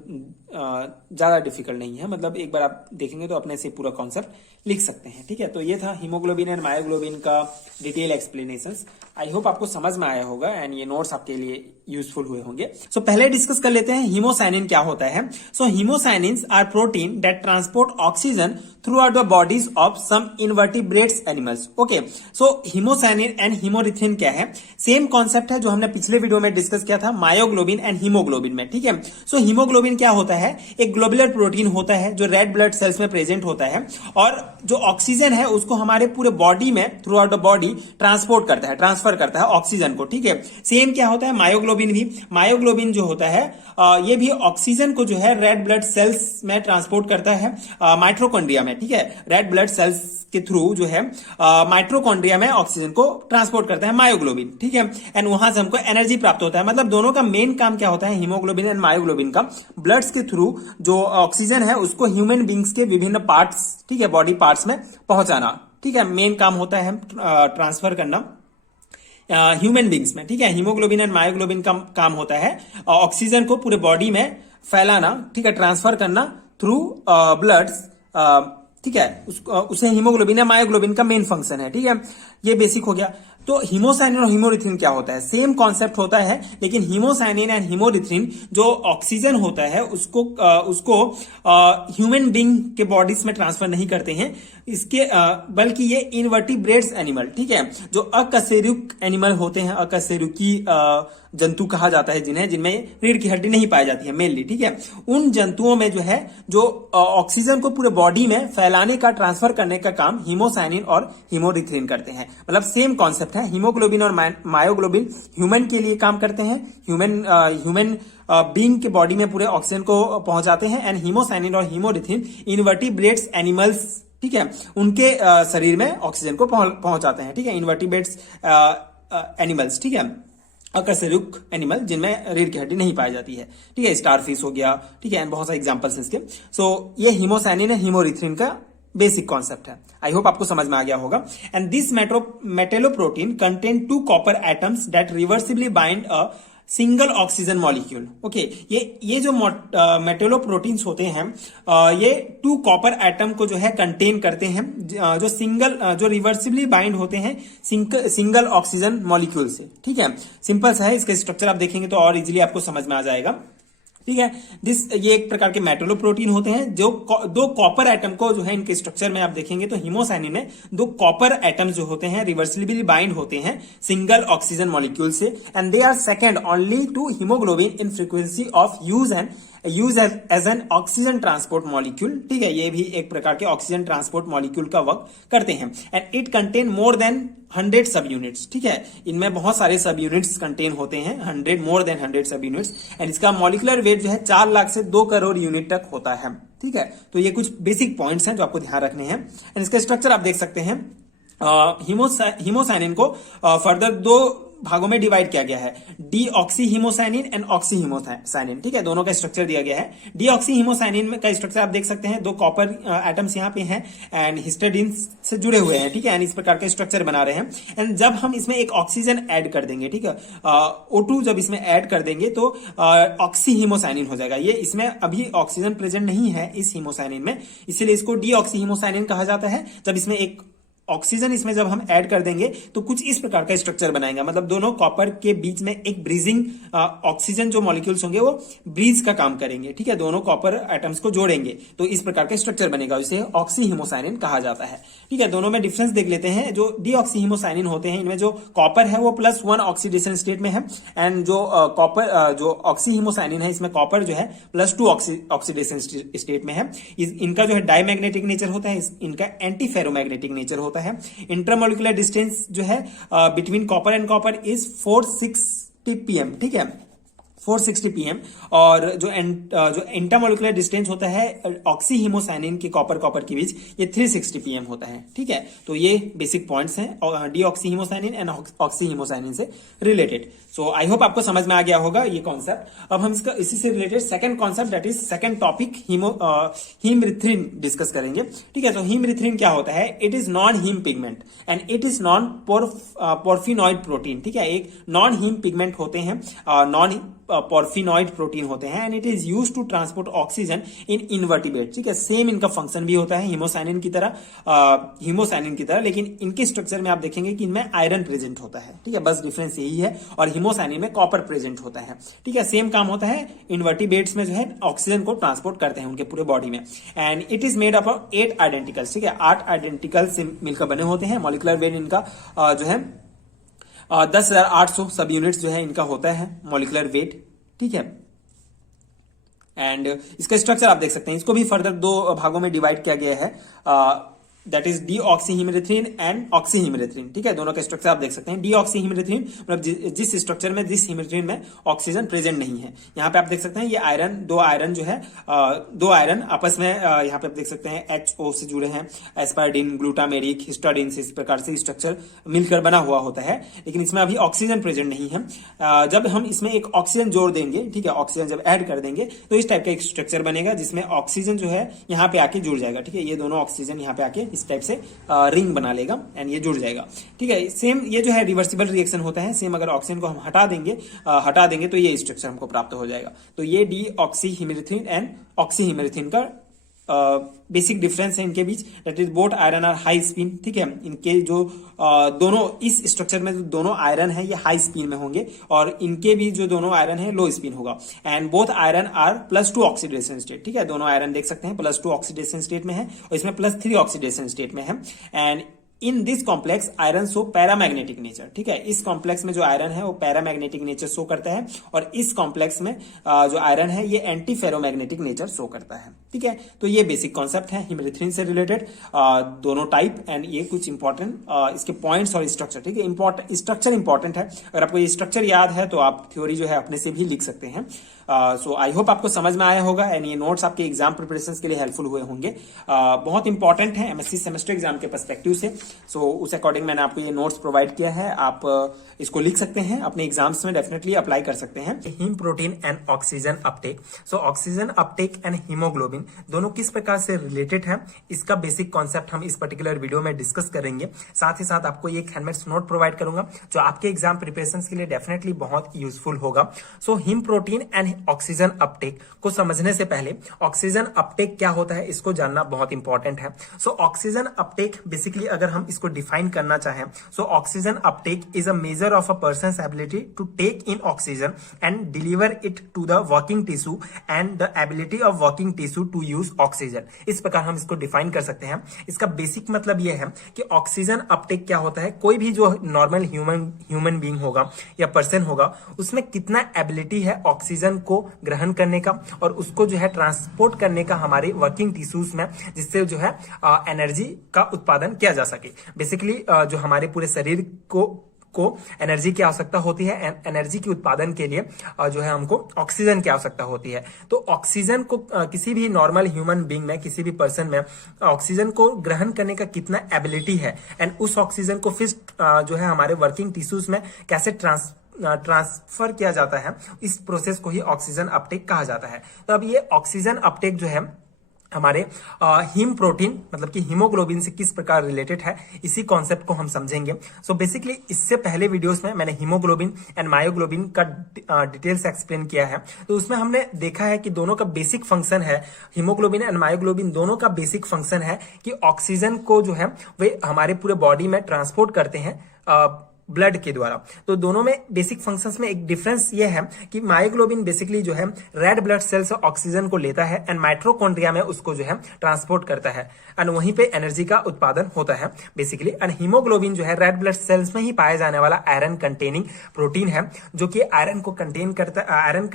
ज्यादा डिफिकल्ट नहीं है, मतलब एक बार आप देखेंगे तो अपने से पूरा कॉन्सेप्ट लिख सकते हैं, ठीक है। तो ये था हीमोग्लोबिन एंड मायोग्लोबिन का डिटेल एक्सप्लेनेशन। आई होप आपको समझ में आया होगा एंड ये नोट्स आपके लिए यूजफुल हुए होंगे। सो पहले डिस्कस कर लेते हैं हीमोसाइनिन क्या होता है। So haemocyanins are protein that transport oxygen throughout the bodies of some invertebrates animals. Okay, so haemocyanin and haemerythrin क्या है, सेम कॉन्सेप्ट है जो हमने पिछले वीडियो में डिस्कस किया था मायोग्लोबिन एंड हीमोग्लोबिन में, ठीक है। सो हीमोग्लोबिन क्या होता है, एक ग्लोबुलर प्रोटीन होता है जो रेड ब्लड सेल्स में प्रेजेंट होता है और जो ऑक्सीजन है उसको हमारे पूरे बॉडी में through out the body transport करता है, ट्रांसफर करता है ऑक्सीजन को, ठीक है। सेम क्या होता है मायोग्लोबिन भी, मायोग्लोबिन जो होता है ये भी ऑक्सीजन को जो है रेड ब्लड सेल्स में ट्रांसपोर्ट करता है माइटोकॉन्ड्रिया में, ठीक है। रेड ब्लड सेल्स के थ्रू जो है माइटोकॉन्ड्रिया में ऑक्सीजन को ट्रांसपोर्ट करता है मायोग्लोबिन, ठीक है। एंड वहां से हमको एनर्जी प्राप्त होता है। मतलब दोनों का मेन काम क्या होता है, हीमोग्लोबिन एंड मायोग्लोबिन का ब्लड्स के थ्रू जो ऑक्सीजन है उसको ह्यूमन बींग्स के विभिन्न पार्ट्स, ठीक है, बॉडी पार्ट्स में पहुंचाना, ठीक है। मेन काम होता है ट्रांसफर करना ह्यूमन बींग्स में, ठीक है। हीमोग्लोबिन एंड मायोग्लोबिन का काम होता है ऑक्सीजन को पूरे बॉडी में फैलाना, ठीक है, ट्रांसफर करना थ्रू ब्लड्स, ठीक है। उसे हीमोग्लोबिन या मायोग्लोबिन का मेन फंक्शन है, ठीक है। ये बेसिक हो गया। तो हीमोसाइनिन और हीमोरिथ्रिन क्या होता है? सेम कॉन्सेप्ट होता है, लेकिन हीमोसाइनिन एंड हीमोरिथ्रिन जो ऑक्सीजन होता है उसको ह्यूमन बीइंग के बॉडीज में ट्रांसफर नहीं करते हैं, इसके बल्कि ये इनवर्टिब्रेट्स एनिमल, ठीक है, जो अकशेरुक एनिमल होते हैं, अकशेरुकी जंतु कहा जाता है जिनमें रीढ़ की हड्डी नहीं पाई जाती है मेनली, ठीक है, उन जंतुओं में जो है जो ऑक्सीजन को पूरे बॉडी में फैलाने का, ट्रांसफर करने का काम हीमोसाइनिन और हीमोरिथ्रिन करते हैं। मतलब सेम कॉन्सेप्ट है। हीमोग्लोबिन और मायोग्लोबिन ह्यूमन के लिए काम करते हैं, ह्यूमन बीइंग के बॉडी में पूरे ऑक्सीजन को पहुंचाते हैं, एंड हीमोसाइनिन और हीमोरिथ्रिन इनवर्टिब्रेट्स एनिमल्स, ठीक है, उनके शरीर में ऑक्सीजन को पहुंचाते हैं, ठीक है, इनवर्टिब्रेट्स एनिमल्स, ठीक है, अकशेरुक एनिमल जिनमें रीढ़ की हड्डी नहीं पाई जाती है, ठीक है, स्टारफिश हो गया, ठीक है, एंड बहुत सारे एग्जांपल्स इसके। सो ये हीमोसाइनिन एंड हीमोरिथ्रिन का बेसिक कॉन्सेप्ट है। आई होप आपको समझ में आ गया होगा। And this metalloprotein contain 2 copper atoms that reversibly bind a single oxygen molecule. Okay, ये जो मेटेलोप्रोटीन्स होते हैं ये 2 कॉपर एटम को जो है कंटेन करते हैं, जो रिवर्सिबली बाइंड होते हैं सिंगल ऑक्सीजन मॉलिक्यूल से, ठीक है। सिंपल सा है, इसका स्ट्रक्चर आप देखेंगे तो और इजीली आपको समझ में आ जाएगा, ठीक है। ये एक प्रकार के मेटेलोप्रोटीन होते हैं जो 2 कॉपर एटम को जो है इनके स्ट्रक्चर में आप देखेंगे तो हीमोसाइनिन में 2 कॉपर एटम्स जो होते हैं रिवर्सिबली बाइंड होते हैं सिंगल ऑक्सीजन मॉलिक्यूल से, and they are second only to hemoglobin in frequency of use as an oxygen transport molecule, ठीक है। ये भी एक प्रकार के ऑक्सीजन ट्रांसपोर्ट मॉलिक्यूल का वर्क करते हैं, and it contain more than 100 सब यूनिट्स, ठीक है। इनमें बहुत सारे सब यूनिट्स कंटेन होते हैं, मोर देन 100 सब यूनिट्स, एंड इसका मॉलिक्यूलर वेट जो है 4 लाख से 2 करोड़ यूनिट तक होता है, ठीक है। तो ये कुछ बेसिक पॉइंट्स हैं जो आपको ध्यान रखने हैं, एंड इसका स्ट्रक्चर आप देख सकते हैं। हीमोसाइनिन को फर्दर 2 भागों में डिवाइड किया गया है, deoxy haemocyanin and oxy haemocyanin, ठीक है, दोनों का स्ट्रक्चर दिया गया है। डीऑक्सी हीमोसाइनिन का स्ट्रक्चर आप देख सकते हैं, 2 कॉपर एटम्स यहाँ पे हैं एंड हिस्टिडीन से जुड़े हुए हैं, ठीक है, एंड इस प्रकार का स्ट्रक्चर बना रहे हैं। एंड जब हम इसमें एक ऑक्सीजन ऐड कर देंगे, ठीक है, O2 जब इसमें ऐड कर देंगे तो ऑक्सी हीमोसाइनिन हो जाएगा। ये इसमें अभी ऑक्सीजन प्रेजेंट नहीं है इस हीमोसाइनिन में, इसीलिए इसको डीऑक्सी हीमोसाइनिन कहा जाता है। जब इसमें एक ऑक्सीजन इसमें जब हम ऐड कर देंगे तो कुछ इस प्रकार का स्ट्रक्चर बनाएगा, मतलब दोनों कॉपर के बीच में एक ब्रीजिंग ऑक्सीजन जो मॉलिक्यूल्स होंगे वो ब्रीज का काम करेंगे, ठीक है, दोनों कॉपर एटम्स को जोड़ेंगे तो इस प्रकार का स्ट्रक्चर बनेगा, इसे ऑक्सी हीमोसाइनिन कहा जाता है, ठीक है। दोनों में डिफरेंस देख लेते हैं। जो डीऑक्सी हीमोसाइनिन होते हैं इनमें जो कॉपर है वो +1 ऑक्सीडेशन स्टेट में है, एंड जो ऑक्सी हीमोसाइनिन है इसमें कॉपर जो है +2 ऑक्सीडेशन स्टेट में है। इनका जो है डायमैग्नेटिक नेचर होता है, इनका एंटी फेरोमैग्नेटिक नेचर होता है। इंटरमोलिकुलर डिस्टेंस जो है between copper and copper is 460 pm, ठीक है, 460 pm, और जो इंटरमोलिकुलर डिस्टेंस होता है ऑक्सी हीमोसाइनिन के कॉपर के बीच ये 360 pm होता है, ठीक है। तो ये बेसिक पॉइंट्स हैं deoxy haemocyanin and oxy haemocyanin से रिलेटेड। सो आई होप आपको समझ में आ गया होगा ये कॉन्सेप्ट। अब हम इसका इसी से related second concept that is second topic haemerythrin discuss करेंगे, ठीक है। तो हीमरिथ्रिन क्या होता है? It is non haem pigment and it is non porphinoid protein, ठीक है, एक नॉन हीम पिगमेंट होते हैं, नॉन पोर्फिनॉइड प्रोटीन होते हैं, and it is used to transport oxygen in invertebrate, ठीक है। सेम इनका फंक्शन भी होता है हीमोसाइनिन की तरह, लेकिन इनके स्ट्रक्चर में आप देखेंगे कि इनमें आयरन प्रेजेंट होता है, ठीक है, बस डिफरेंस यही है, और हीमोसाइनिन में कॉपर प्रेजेंट होता है, ठीक है। सेम काम होता है, इनवर्टिब्रेट्स में जो है ऑक्सीजन को ट्रांसपोर्ट करते हैं उनके पूरे बॉडी में, and it is made up of 8 identicals, ठीक है, 8 आइडेंटिकल्स से मिलकर बने होते हैं। मॉलिक्यूलर वेट इनका जो है 10,800 सब यूनिट्स जो है इनका होता है मॉलिक्यूलर वेट, ठीक है। एंड इसका स्ट्रक्चर आप देख सकते हैं, इसको भी फर्दर 2 भागों में डिवाइड किया गया है, दैट इज डीऑक्सीहीमरिथ्रिन एंड ऑक्सीहीमरिथ्रिन, ठीक है। दोनों का स्ट्रक्चर आप देख सकते हैं। डीऑक्सीहीमरिथ्रिन मतलब जिस स्ट्रक्चर में, जिस हीमरिथ्रिन में ऑक्सीजन प्रेजेंट नहीं है। यहाँ पे आप देख सकते हैं ये आयरन, 2 आयरन जो है, 2 आयरन आपस में यहाँ पे आप देख सकते हैं HO से जुड़े हैं, एस्पार्डिन, ग्लूटामेरिक, हिस्टाडिन से इस प्रकार से स्ट्रक्चर मिलकर बना हुआ होता है, लेकिन इसमें अभी ऑक्सीजन प्रेजेंट नहीं है। जब हम इसमें एक ऑक्सीजन जोड़ देंगे, ठीक है, ऑक्सीजन जब ऐड कर देंगे तो इस टाइप का एक स्ट्रक्चर बनेगा जिसमें ऑक्सीजन जो है यहाँ पे आके जुड़ जाएगा, ठीक है। ये दोनों ऑक्सीजन यहाँ पे आके इस टाइप से रिंग बना लेगा एंड ये जुड़ जाएगा, ठीक है। सेम ये जो है रिवर्सिबल रिएक्शन होता है, सेम अगर ऑक्सीजन को हम हटा देंगे तो ये स्ट्रक्चर हमको प्राप्त हो जाएगा। तो ये डीऑक्सीहीमरिथ्रिन एंड ऑक्सीहीमरिथ्रिन का बेसिक डिफरेंस है इनके बीच, that is both iron are high spin, ठीक है। इनके जो दोनों इस स्ट्रक्चर में जो दोनों आयरन है ये हाई स्पिन में होंगे और इनके भी जो दोनों आयरन है लो स्पिन होगा। And both iron are +2 oxidation state, ठीक है। दोनों आयरन देख सकते हैं +2 ऑक्सीडेशन स्टेट में है और इसमें +3 ऑक्सीडेशन स्टेट में है। And in this complex iron show paramagnetic nature, ठीक है। इस कॉम्प्लेक्स में जो आयरन है वो पैरामैग्नेटिक नेचर शो करता है और इस कॉम्प्लेक्स में जो आयरन है ये एंटी फेरोमैग्नेटिक नेचर शो करता है, ठीक है। तो ये बेसिक कॉन्सेप्ट है हिमेरिथ्रिन से रिलेटेड, दोनों टाइप एंड ये कुछ इंपॉर्टेंट इसके पॉइंट्स और स्ट्रक्चर, ठीक है। स्ट्रक्चर इंपॉर्टेंट है, अगर आपको ये स्ट्रक्चर याद है तो आप थ्योरी जो है अपने से भी लिख सकते हैं। सो आई होप आपको समझ में आया होगा एंड ये नोट्स आपके एग्जाम प्रिपरेशन के लिए हेल्पफुल हुए होंगे। बहुत इंपॉर्टेंट है एमएससी सेमेस्टर एग्जाम के पर्सपेक्टिव से। सो उस अकॉर्डिंग मैंने आपको ये नोट्स प्रोवाइड किया है, आप इसको लिख सकते हैं, अपने एग्जाम्स में डेफिनेटली अप्लाई कर सकते हैं। Heme protein and oxygen uptake. So oxygen uptake and hemoglobin दोनों किस प्रकार से रिलेटेड है, इसका बेसिक कॉन्सेप्ट हम इस पर्टिकुलर वीडियो में डिस्कस करेंगे। साथ ही साथ आपको एक हैंडमेड नोट प्रोवाइड करूंगा जो आपके एग्जाम प्रिपरेशन के लिए डेफिनेटली बहुत यूजफुल होगा। So haem protein and oxygen uptake को समझने से पहले ऑक्सीजन अपटेक क्या होता है इसको जानना बहुत इंपॉर्टेंट है। सो ऑक्सीजन अपटेक बेसिकली अगर हम इसको डिफाइन करना चाहें, so oxygen uptake is a measure of a person's ability to take in oxygen and deliver it to the working tissue and the ability of working tissue to use oxygen. इस प्रकार हम इसको define कर सकते हैं। इसका basic मतलब यह है कि ऑक्सीजन अपटेक क्या होता है, कोई भी जो नॉर्मल ह्यूमन बीइंग होगा या पर्सन होगा उसमें कितना एबिलिटी है ऑक्सीजन को ग्रहण करने का और उसको जो है ट्रांसपोर्ट करने का हमारे वर्किंग टिश्यूज में, जिससे जो है एनर्जी का उत्पादन किया जा सके। बेसिकली जो हमारे पूरे शरीर को एनर्जी की आवश्यकता होती है, एनर्जी के उत्पादन के लिए जो है हमको ऑक्सीजन की आवश्यकता होती है। तो ऑक्सीजन को किसी भी नॉर्मल ह्यूमन बीइंग में, किसी भी पर्सन में ऑक्सीजन को ग्रहण करने का कितना एबिलिटी है एंड उस ऑक्सीजन को फिर जो है हमारे वर्किंग टिश्यूज में कैसे ट्रांसफर किया जाता है, इस प्रोसेस को ही ऑक्सीजन अपटेक कहा जाता है। तो अब ये ऑक्सीजन अपटेक जो है हमारे हीम प्रोटीन मतलब कि हीमोग्लोबिन से किस प्रकार रिलेटेड है, इसी कॉन्सेप्ट को हम समझेंगे। सो बेसिकली इससे पहले वीडियोस में मैंने हीमोग्लोबिन एंड मायोग्लोबिन का डिटेल्स एक्सप्लेन किया है, तो उसमें हमने देखा है कि दोनों का बेसिक फंक्शन है, हीमोग्लोबिन एंड मायोग्लोबिन दोनों का बेसिक फंक्शन है कि ऑक्सीजन को जो है वे हमारे पूरे बॉडी में ट्रांसपोर्ट करते हैं ब्लड के द्वारा। तो दोनों में बेसिक फंक्शंस में एक डिफरेंस ये है कि मायोग्लोबिन बेसिकली जो है रेड ब्लड सेल से ऑक्सीजन को लेता है एंड माइटोकॉन्ड्रिया में उसको जो है ट्रांसपोर्ट करता है एंड वहीं पे एनर्जी का उत्पादन होता है बेसिकली। एंड हीमोग्लोबिन जो है रेड ब्लड सेल्स में ही पाया जाने वाला आयरन कंटेनिंग प्रोटीन है, जो कि आयरन को कंटेन करता है, आयरन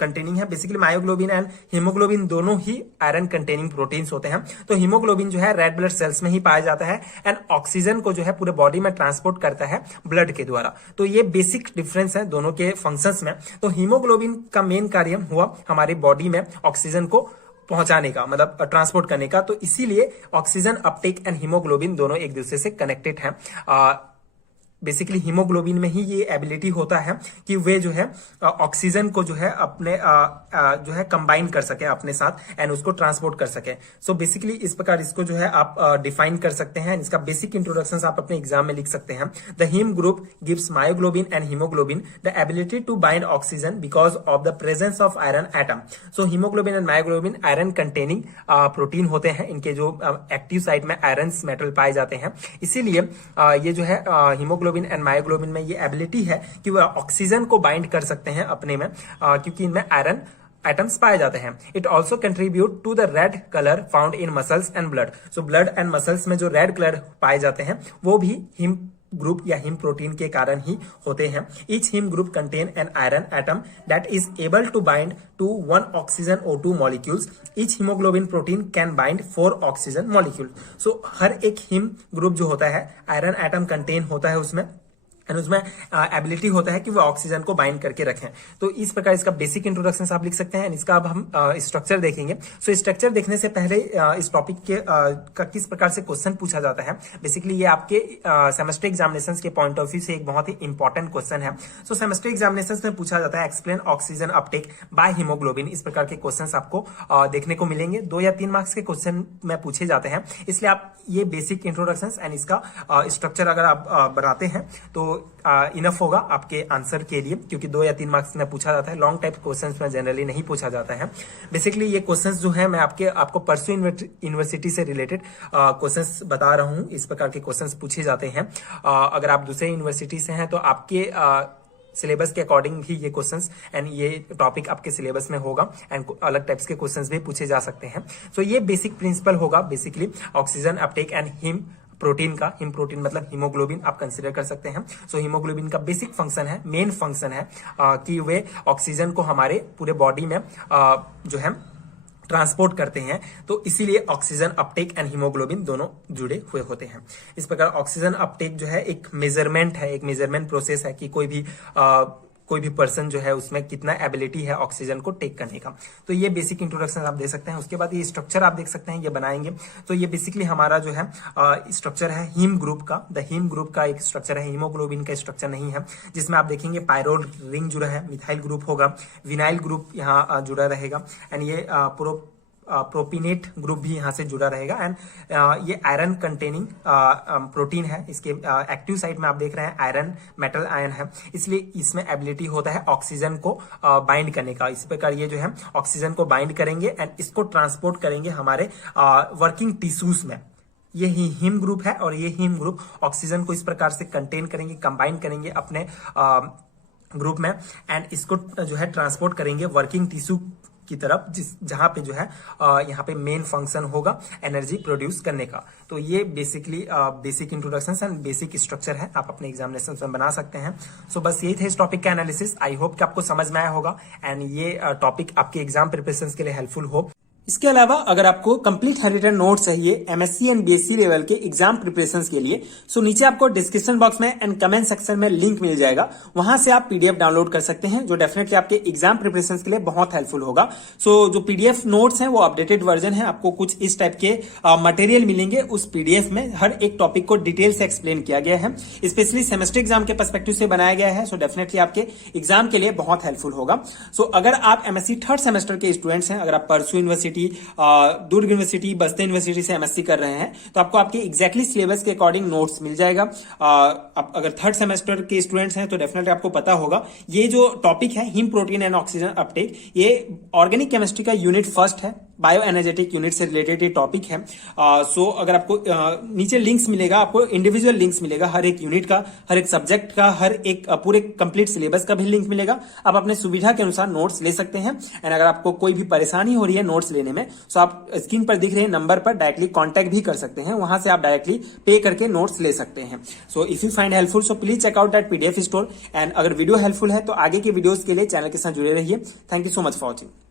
कंटेनिंग है। बेसिकली मायोग्लोबिन एंड हीमोग्लोबिन दोनों ही आयरन कंटेनिंग प्रोटीन्स होते हैं। तो हीमोग्लोबिन जो है रेड ब्लड सेल्स में ही पाया जाता है एंड ऑक्सीजन को जो है पूरे बॉडी में ट्रांसपोर्ट करता है ब्लड के द्वारा। तो ये बेसिक डिफरेंस है दोनों के फंक्शंस में। तो हीमोग्लोबिन का मेन कार्य हुआ हमारी बॉडी में ऑक्सीजन को पहुंचाने का, मतलब ट्रांसपोर्ट करने का। तो इसीलिए ऑक्सीजन अपटेक एंड हीमोग्लोबिन दोनों एक दूसरे से कनेक्टेड हैं। बेसिकली हीमोग्लोबिन में ही ये एबिलिटी होता है कि वे जो है ऑक्सीजन को जो है अपने जो है कंबाइन कर सके अपने साथ एंड उसको ट्रांसपोर्ट कर सके। सो बेसिकली इस प्रकार इसको जो है आप डिफाइन कर सकते हैं। इसका बेसिक इंट्रोडक्शन आप अपने एग्जाम में लिख सकते हैं। The heme group gives myoglobin and hemoglobin the ability to bind oxygen because of the presence of iron atom. So hemoglobin and myoglobin iron containing protein होते हैं, इनके जो एक्टिव साइट में आयरन मेटल पाए जाते हैं। इसीलिए ये जो है हीमोग्लोबिन एंड मायोग्लोबिन में ये एबिलिटी है कि वह ऑक्सीजन को बाइंड कर सकते हैं अपने में, क्योंकि इनमें आयरन एटम्स पाए जाते हैं। It also contribute to the red colour found in muscles and blood. So blood and muscles में जो रेड कलर पाए जाते हैं वो भी हिम ग्रुप या हिम प्रोटीन के कारण ही होते हैं। Each haem group contain an iron atom that is able to bind to 1 oxygen O2 molecules. Each haemoglobin protein can bind 4 oxygen molecule. So हर एक हिम ग्रुप जो होता है आयरन एटम कंटेन होता है उसमें एंड उसमें एबिलिटी होता है कि वो ऑक्सीजन को बाइंड करके रखें। तो इस प्रकार इसका बेसिक इंट्रोडक्शन आप लिख सकते हैं। इसका अब हम स्ट्रक्चर देखेंगे। सो स्ट्रक्चर देखने से पहले इस टॉपिक के का किस प्रकार से क्वेश्चन पूछा जाता है, बेसिकली ये आपके सेमेस्टर एग्जामिनेशंस के पॉइंट ऑफ व्यू से एक बहुत ही इंपॉर्टेंट क्वेश्चन है। सो सेमेस्टर एग्जामिनेशंस में पूछा जाता है explain oxygen uptake by hemoglobin. इस प्रकार के क्वेश्चन आपको देखने को मिलेंगे। 2 या 3 मार्क्स के क्वेश्चन में पूछे जाते हैं, इसलिए आप ये बेसिक इंट्रोडक्शन एंड इसका स्ट्रक्चर अगर आप बनाते हैं तो इनफ होगा आपके आंसर के लिए, क्योंकि 2 या 3 मार्क्स में पूछा जाता है। लॉन्ग टाइप क्वेश्चंस में जनरली नहीं पूछा जाता है। बेसिकली ये क्वेश्चंस जो है मैं आपको परसू यूनिवर्सिटी से रिलेटेड क्वेश्चंस बता रहा हूँ। इस प्रकार के क्वेश्चंस पूछे जाते हैं। अगर आप दूसरे यूनिवर्सिटी से हैं तो आपके सिलेबस के अकॉर्डिंग भी ये क्वेश्चंस एंड ये टॉपिक आपके सिलेबस में होगा एंड अलग टाइप्स के क्वेश्चंस भी पूछे जा सकते हैं। सो ये बेसिक प्रिंसिपल होगा basically oxygen uptake and him protein का। हिम प्रोटीन मतलब हीमोग्लोबिन आप कंसीडर कर सकते हैं। सो हीमोग्लोबिन का बेसिक फंक्शन है, मेन फंक्शन है कि वे ऑक्सीजन को हमारे पूरे बॉडी में जो है ट्रांसपोर्ट करते हैं। तो इसीलिए ऑक्सीजन अपटेक एंड हीमोग्लोबिन दोनों जुड़े हुए होते हैं। इस प्रकार ऑक्सीजन अपटेक जो है एक मेजरमेंट है, एक मेजरमेंट प्रोसेस है कि कोई भी पर्सन जो है उसमें कितना एबिलिटी है ऑक्सीजन को टेक करने का। तो ये बेसिक इंट्रोडक्शन आप दे सकते हैं। उसके बाद ये स्ट्रक्चर आप देख सकते हैं, ये बनाएंगे। तो ये बेसिकली हमारा जो है स्ट्रक्चर है हीम ग्रुप का। द हीम ग्रुप का एक स्ट्रक्चर है, हीमोग्लोबिन का स्ट्रक्चर नहीं है, जिसमें आप देखेंगे पायरोल रिंग जुड़ा है, मिथाइल ग्रुप होगा, विनाइल ग्रुप यहाँ जुड़ा रहेगा एंड ये प्रोपिनेट ग्रुप भी यहां से जुड़ा रहेगा एंड ये आयरन कंटेनिंग प्रोटीन है। इसके एक्टिव साइट में आप देख रहे हैं आयरन मेटल आयन है, इसलिए इसमें एबिलिटी होता है ऑक्सीजन को बाइंड करने का। इस प्रकार ये जो है ऑक्सीजन को बाइंड करेंगे एंड इसको ट्रांसपोर्ट करेंगे हमारे वर्किंग टिश्यूज में। ये ही हीम ग्रुप है और ये हीम ग्रुप ऑक्सीजन को इस प्रकार से कंटेन करेंगे, कंबाइन करेंगे अपने ग्रुप में एंड इसको जो है ट्रांसपोर्ट करेंगे वर्किंग टिश्यू की तरफ, जहां पे जो है यहाँ पे मेन फंक्शन होगा एनर्जी प्रोड्यूस करने का। तो ये basically basic introduction and basic structure है, आप अपने एग्जामिनेशन में बना सकते हैं। सो बस यही थे इस टॉपिक का एनालिसिस। आई होप कि आपको समझ में आया होगा एंड ये टॉपिक आपके एग्जाम प्रिपरेशन के लिए हेल्पफुल हो। इसके अलावा अगर आपको कंप्लीट रिटन नोट चाहिए एमएससी एंड बीएससी लेवल के एग्जाम प्रिपरेशंस के लिए, सो नीचे आपको डिस्क्रिप्शन बॉक्स में एंड कमेंट सेक्शन में लिंक मिल जाएगा, वहां से आप पीडीएफ डाउनलोड कर सकते हैं, जो डेफिनेटली आपके एग्जाम प्रिपरेशंस के लिए बहुत हेल्पफुल होगा। सो जो पीडीएफ नोट्स हैं वो अपडेटेड वर्जन है, आपको कुछ इस टाइप के मटेरियल मिलेंगे। उस पीडीएफ में हर एक टॉपिक को डिटेल से एक्सप्लेन किया गया है, स्पेशली सेमेस्टर एग्जाम के पर्सपेक्टिव से बनाया गया है। सो डेफिनेटली आपके एग्जाम के लिए बहुत हेल्पफुल होगा। सो अगर आप एमएससी थर्ड सेमेस्टर के स्टूडेंट्स हैं, अगर आप परसू यूनिवर्सिटी, दुर्ग यूनिवर्सिटी, बस्तर यूनिवर्सिटी से एमएससी कर रहे हैं, तो आपको आपके एग्जैक्टली सिलेबस के अकॉर्डिंग नोट्स मिल जाएगा। आप अगर थर्ड सेमेस्टर के स्टूडेंट्स हैं तो डेफिनेटली आपको पता होगा ये जो टॉपिक है heme protein and oxygen uptake, ये ऑर्गेनिक केमिस्ट्री का यूनिट फर्स्ट है, बायो एनर्जेटिक यूनिट से रिलेटेड ये टॉपिक है। सो अगर आपको नीचे लिंक्स मिलेगा, आपको इंडिविजुअल लिंक्स मिलेगा हर एक यूनिट का, हर एक सब्जेक्ट का, हर एक पूरे कंप्लीट सिलेबस का भी लिंक मिलेगा। आप अपने सुविधा के अनुसार नोट्स ले सकते हैं एंड अगर आपको कोई भी परेशानी हो रही है नोट्स लेने में, सो आप स्क्रीन पर दिख रहे नंबर पर डायरेक्टली कांटेक्ट भी कर सकते हैं, वहां से आप डायरेक्टली पे करके नोट्स ले सकते हैं। So if you find helpful so please check out that PDF store and अगर वीडियो हेल्पफुल है तो आगे के वीडियोस के लिए चैनल के साथ जुड़े रहिए। Thank you so much for watching.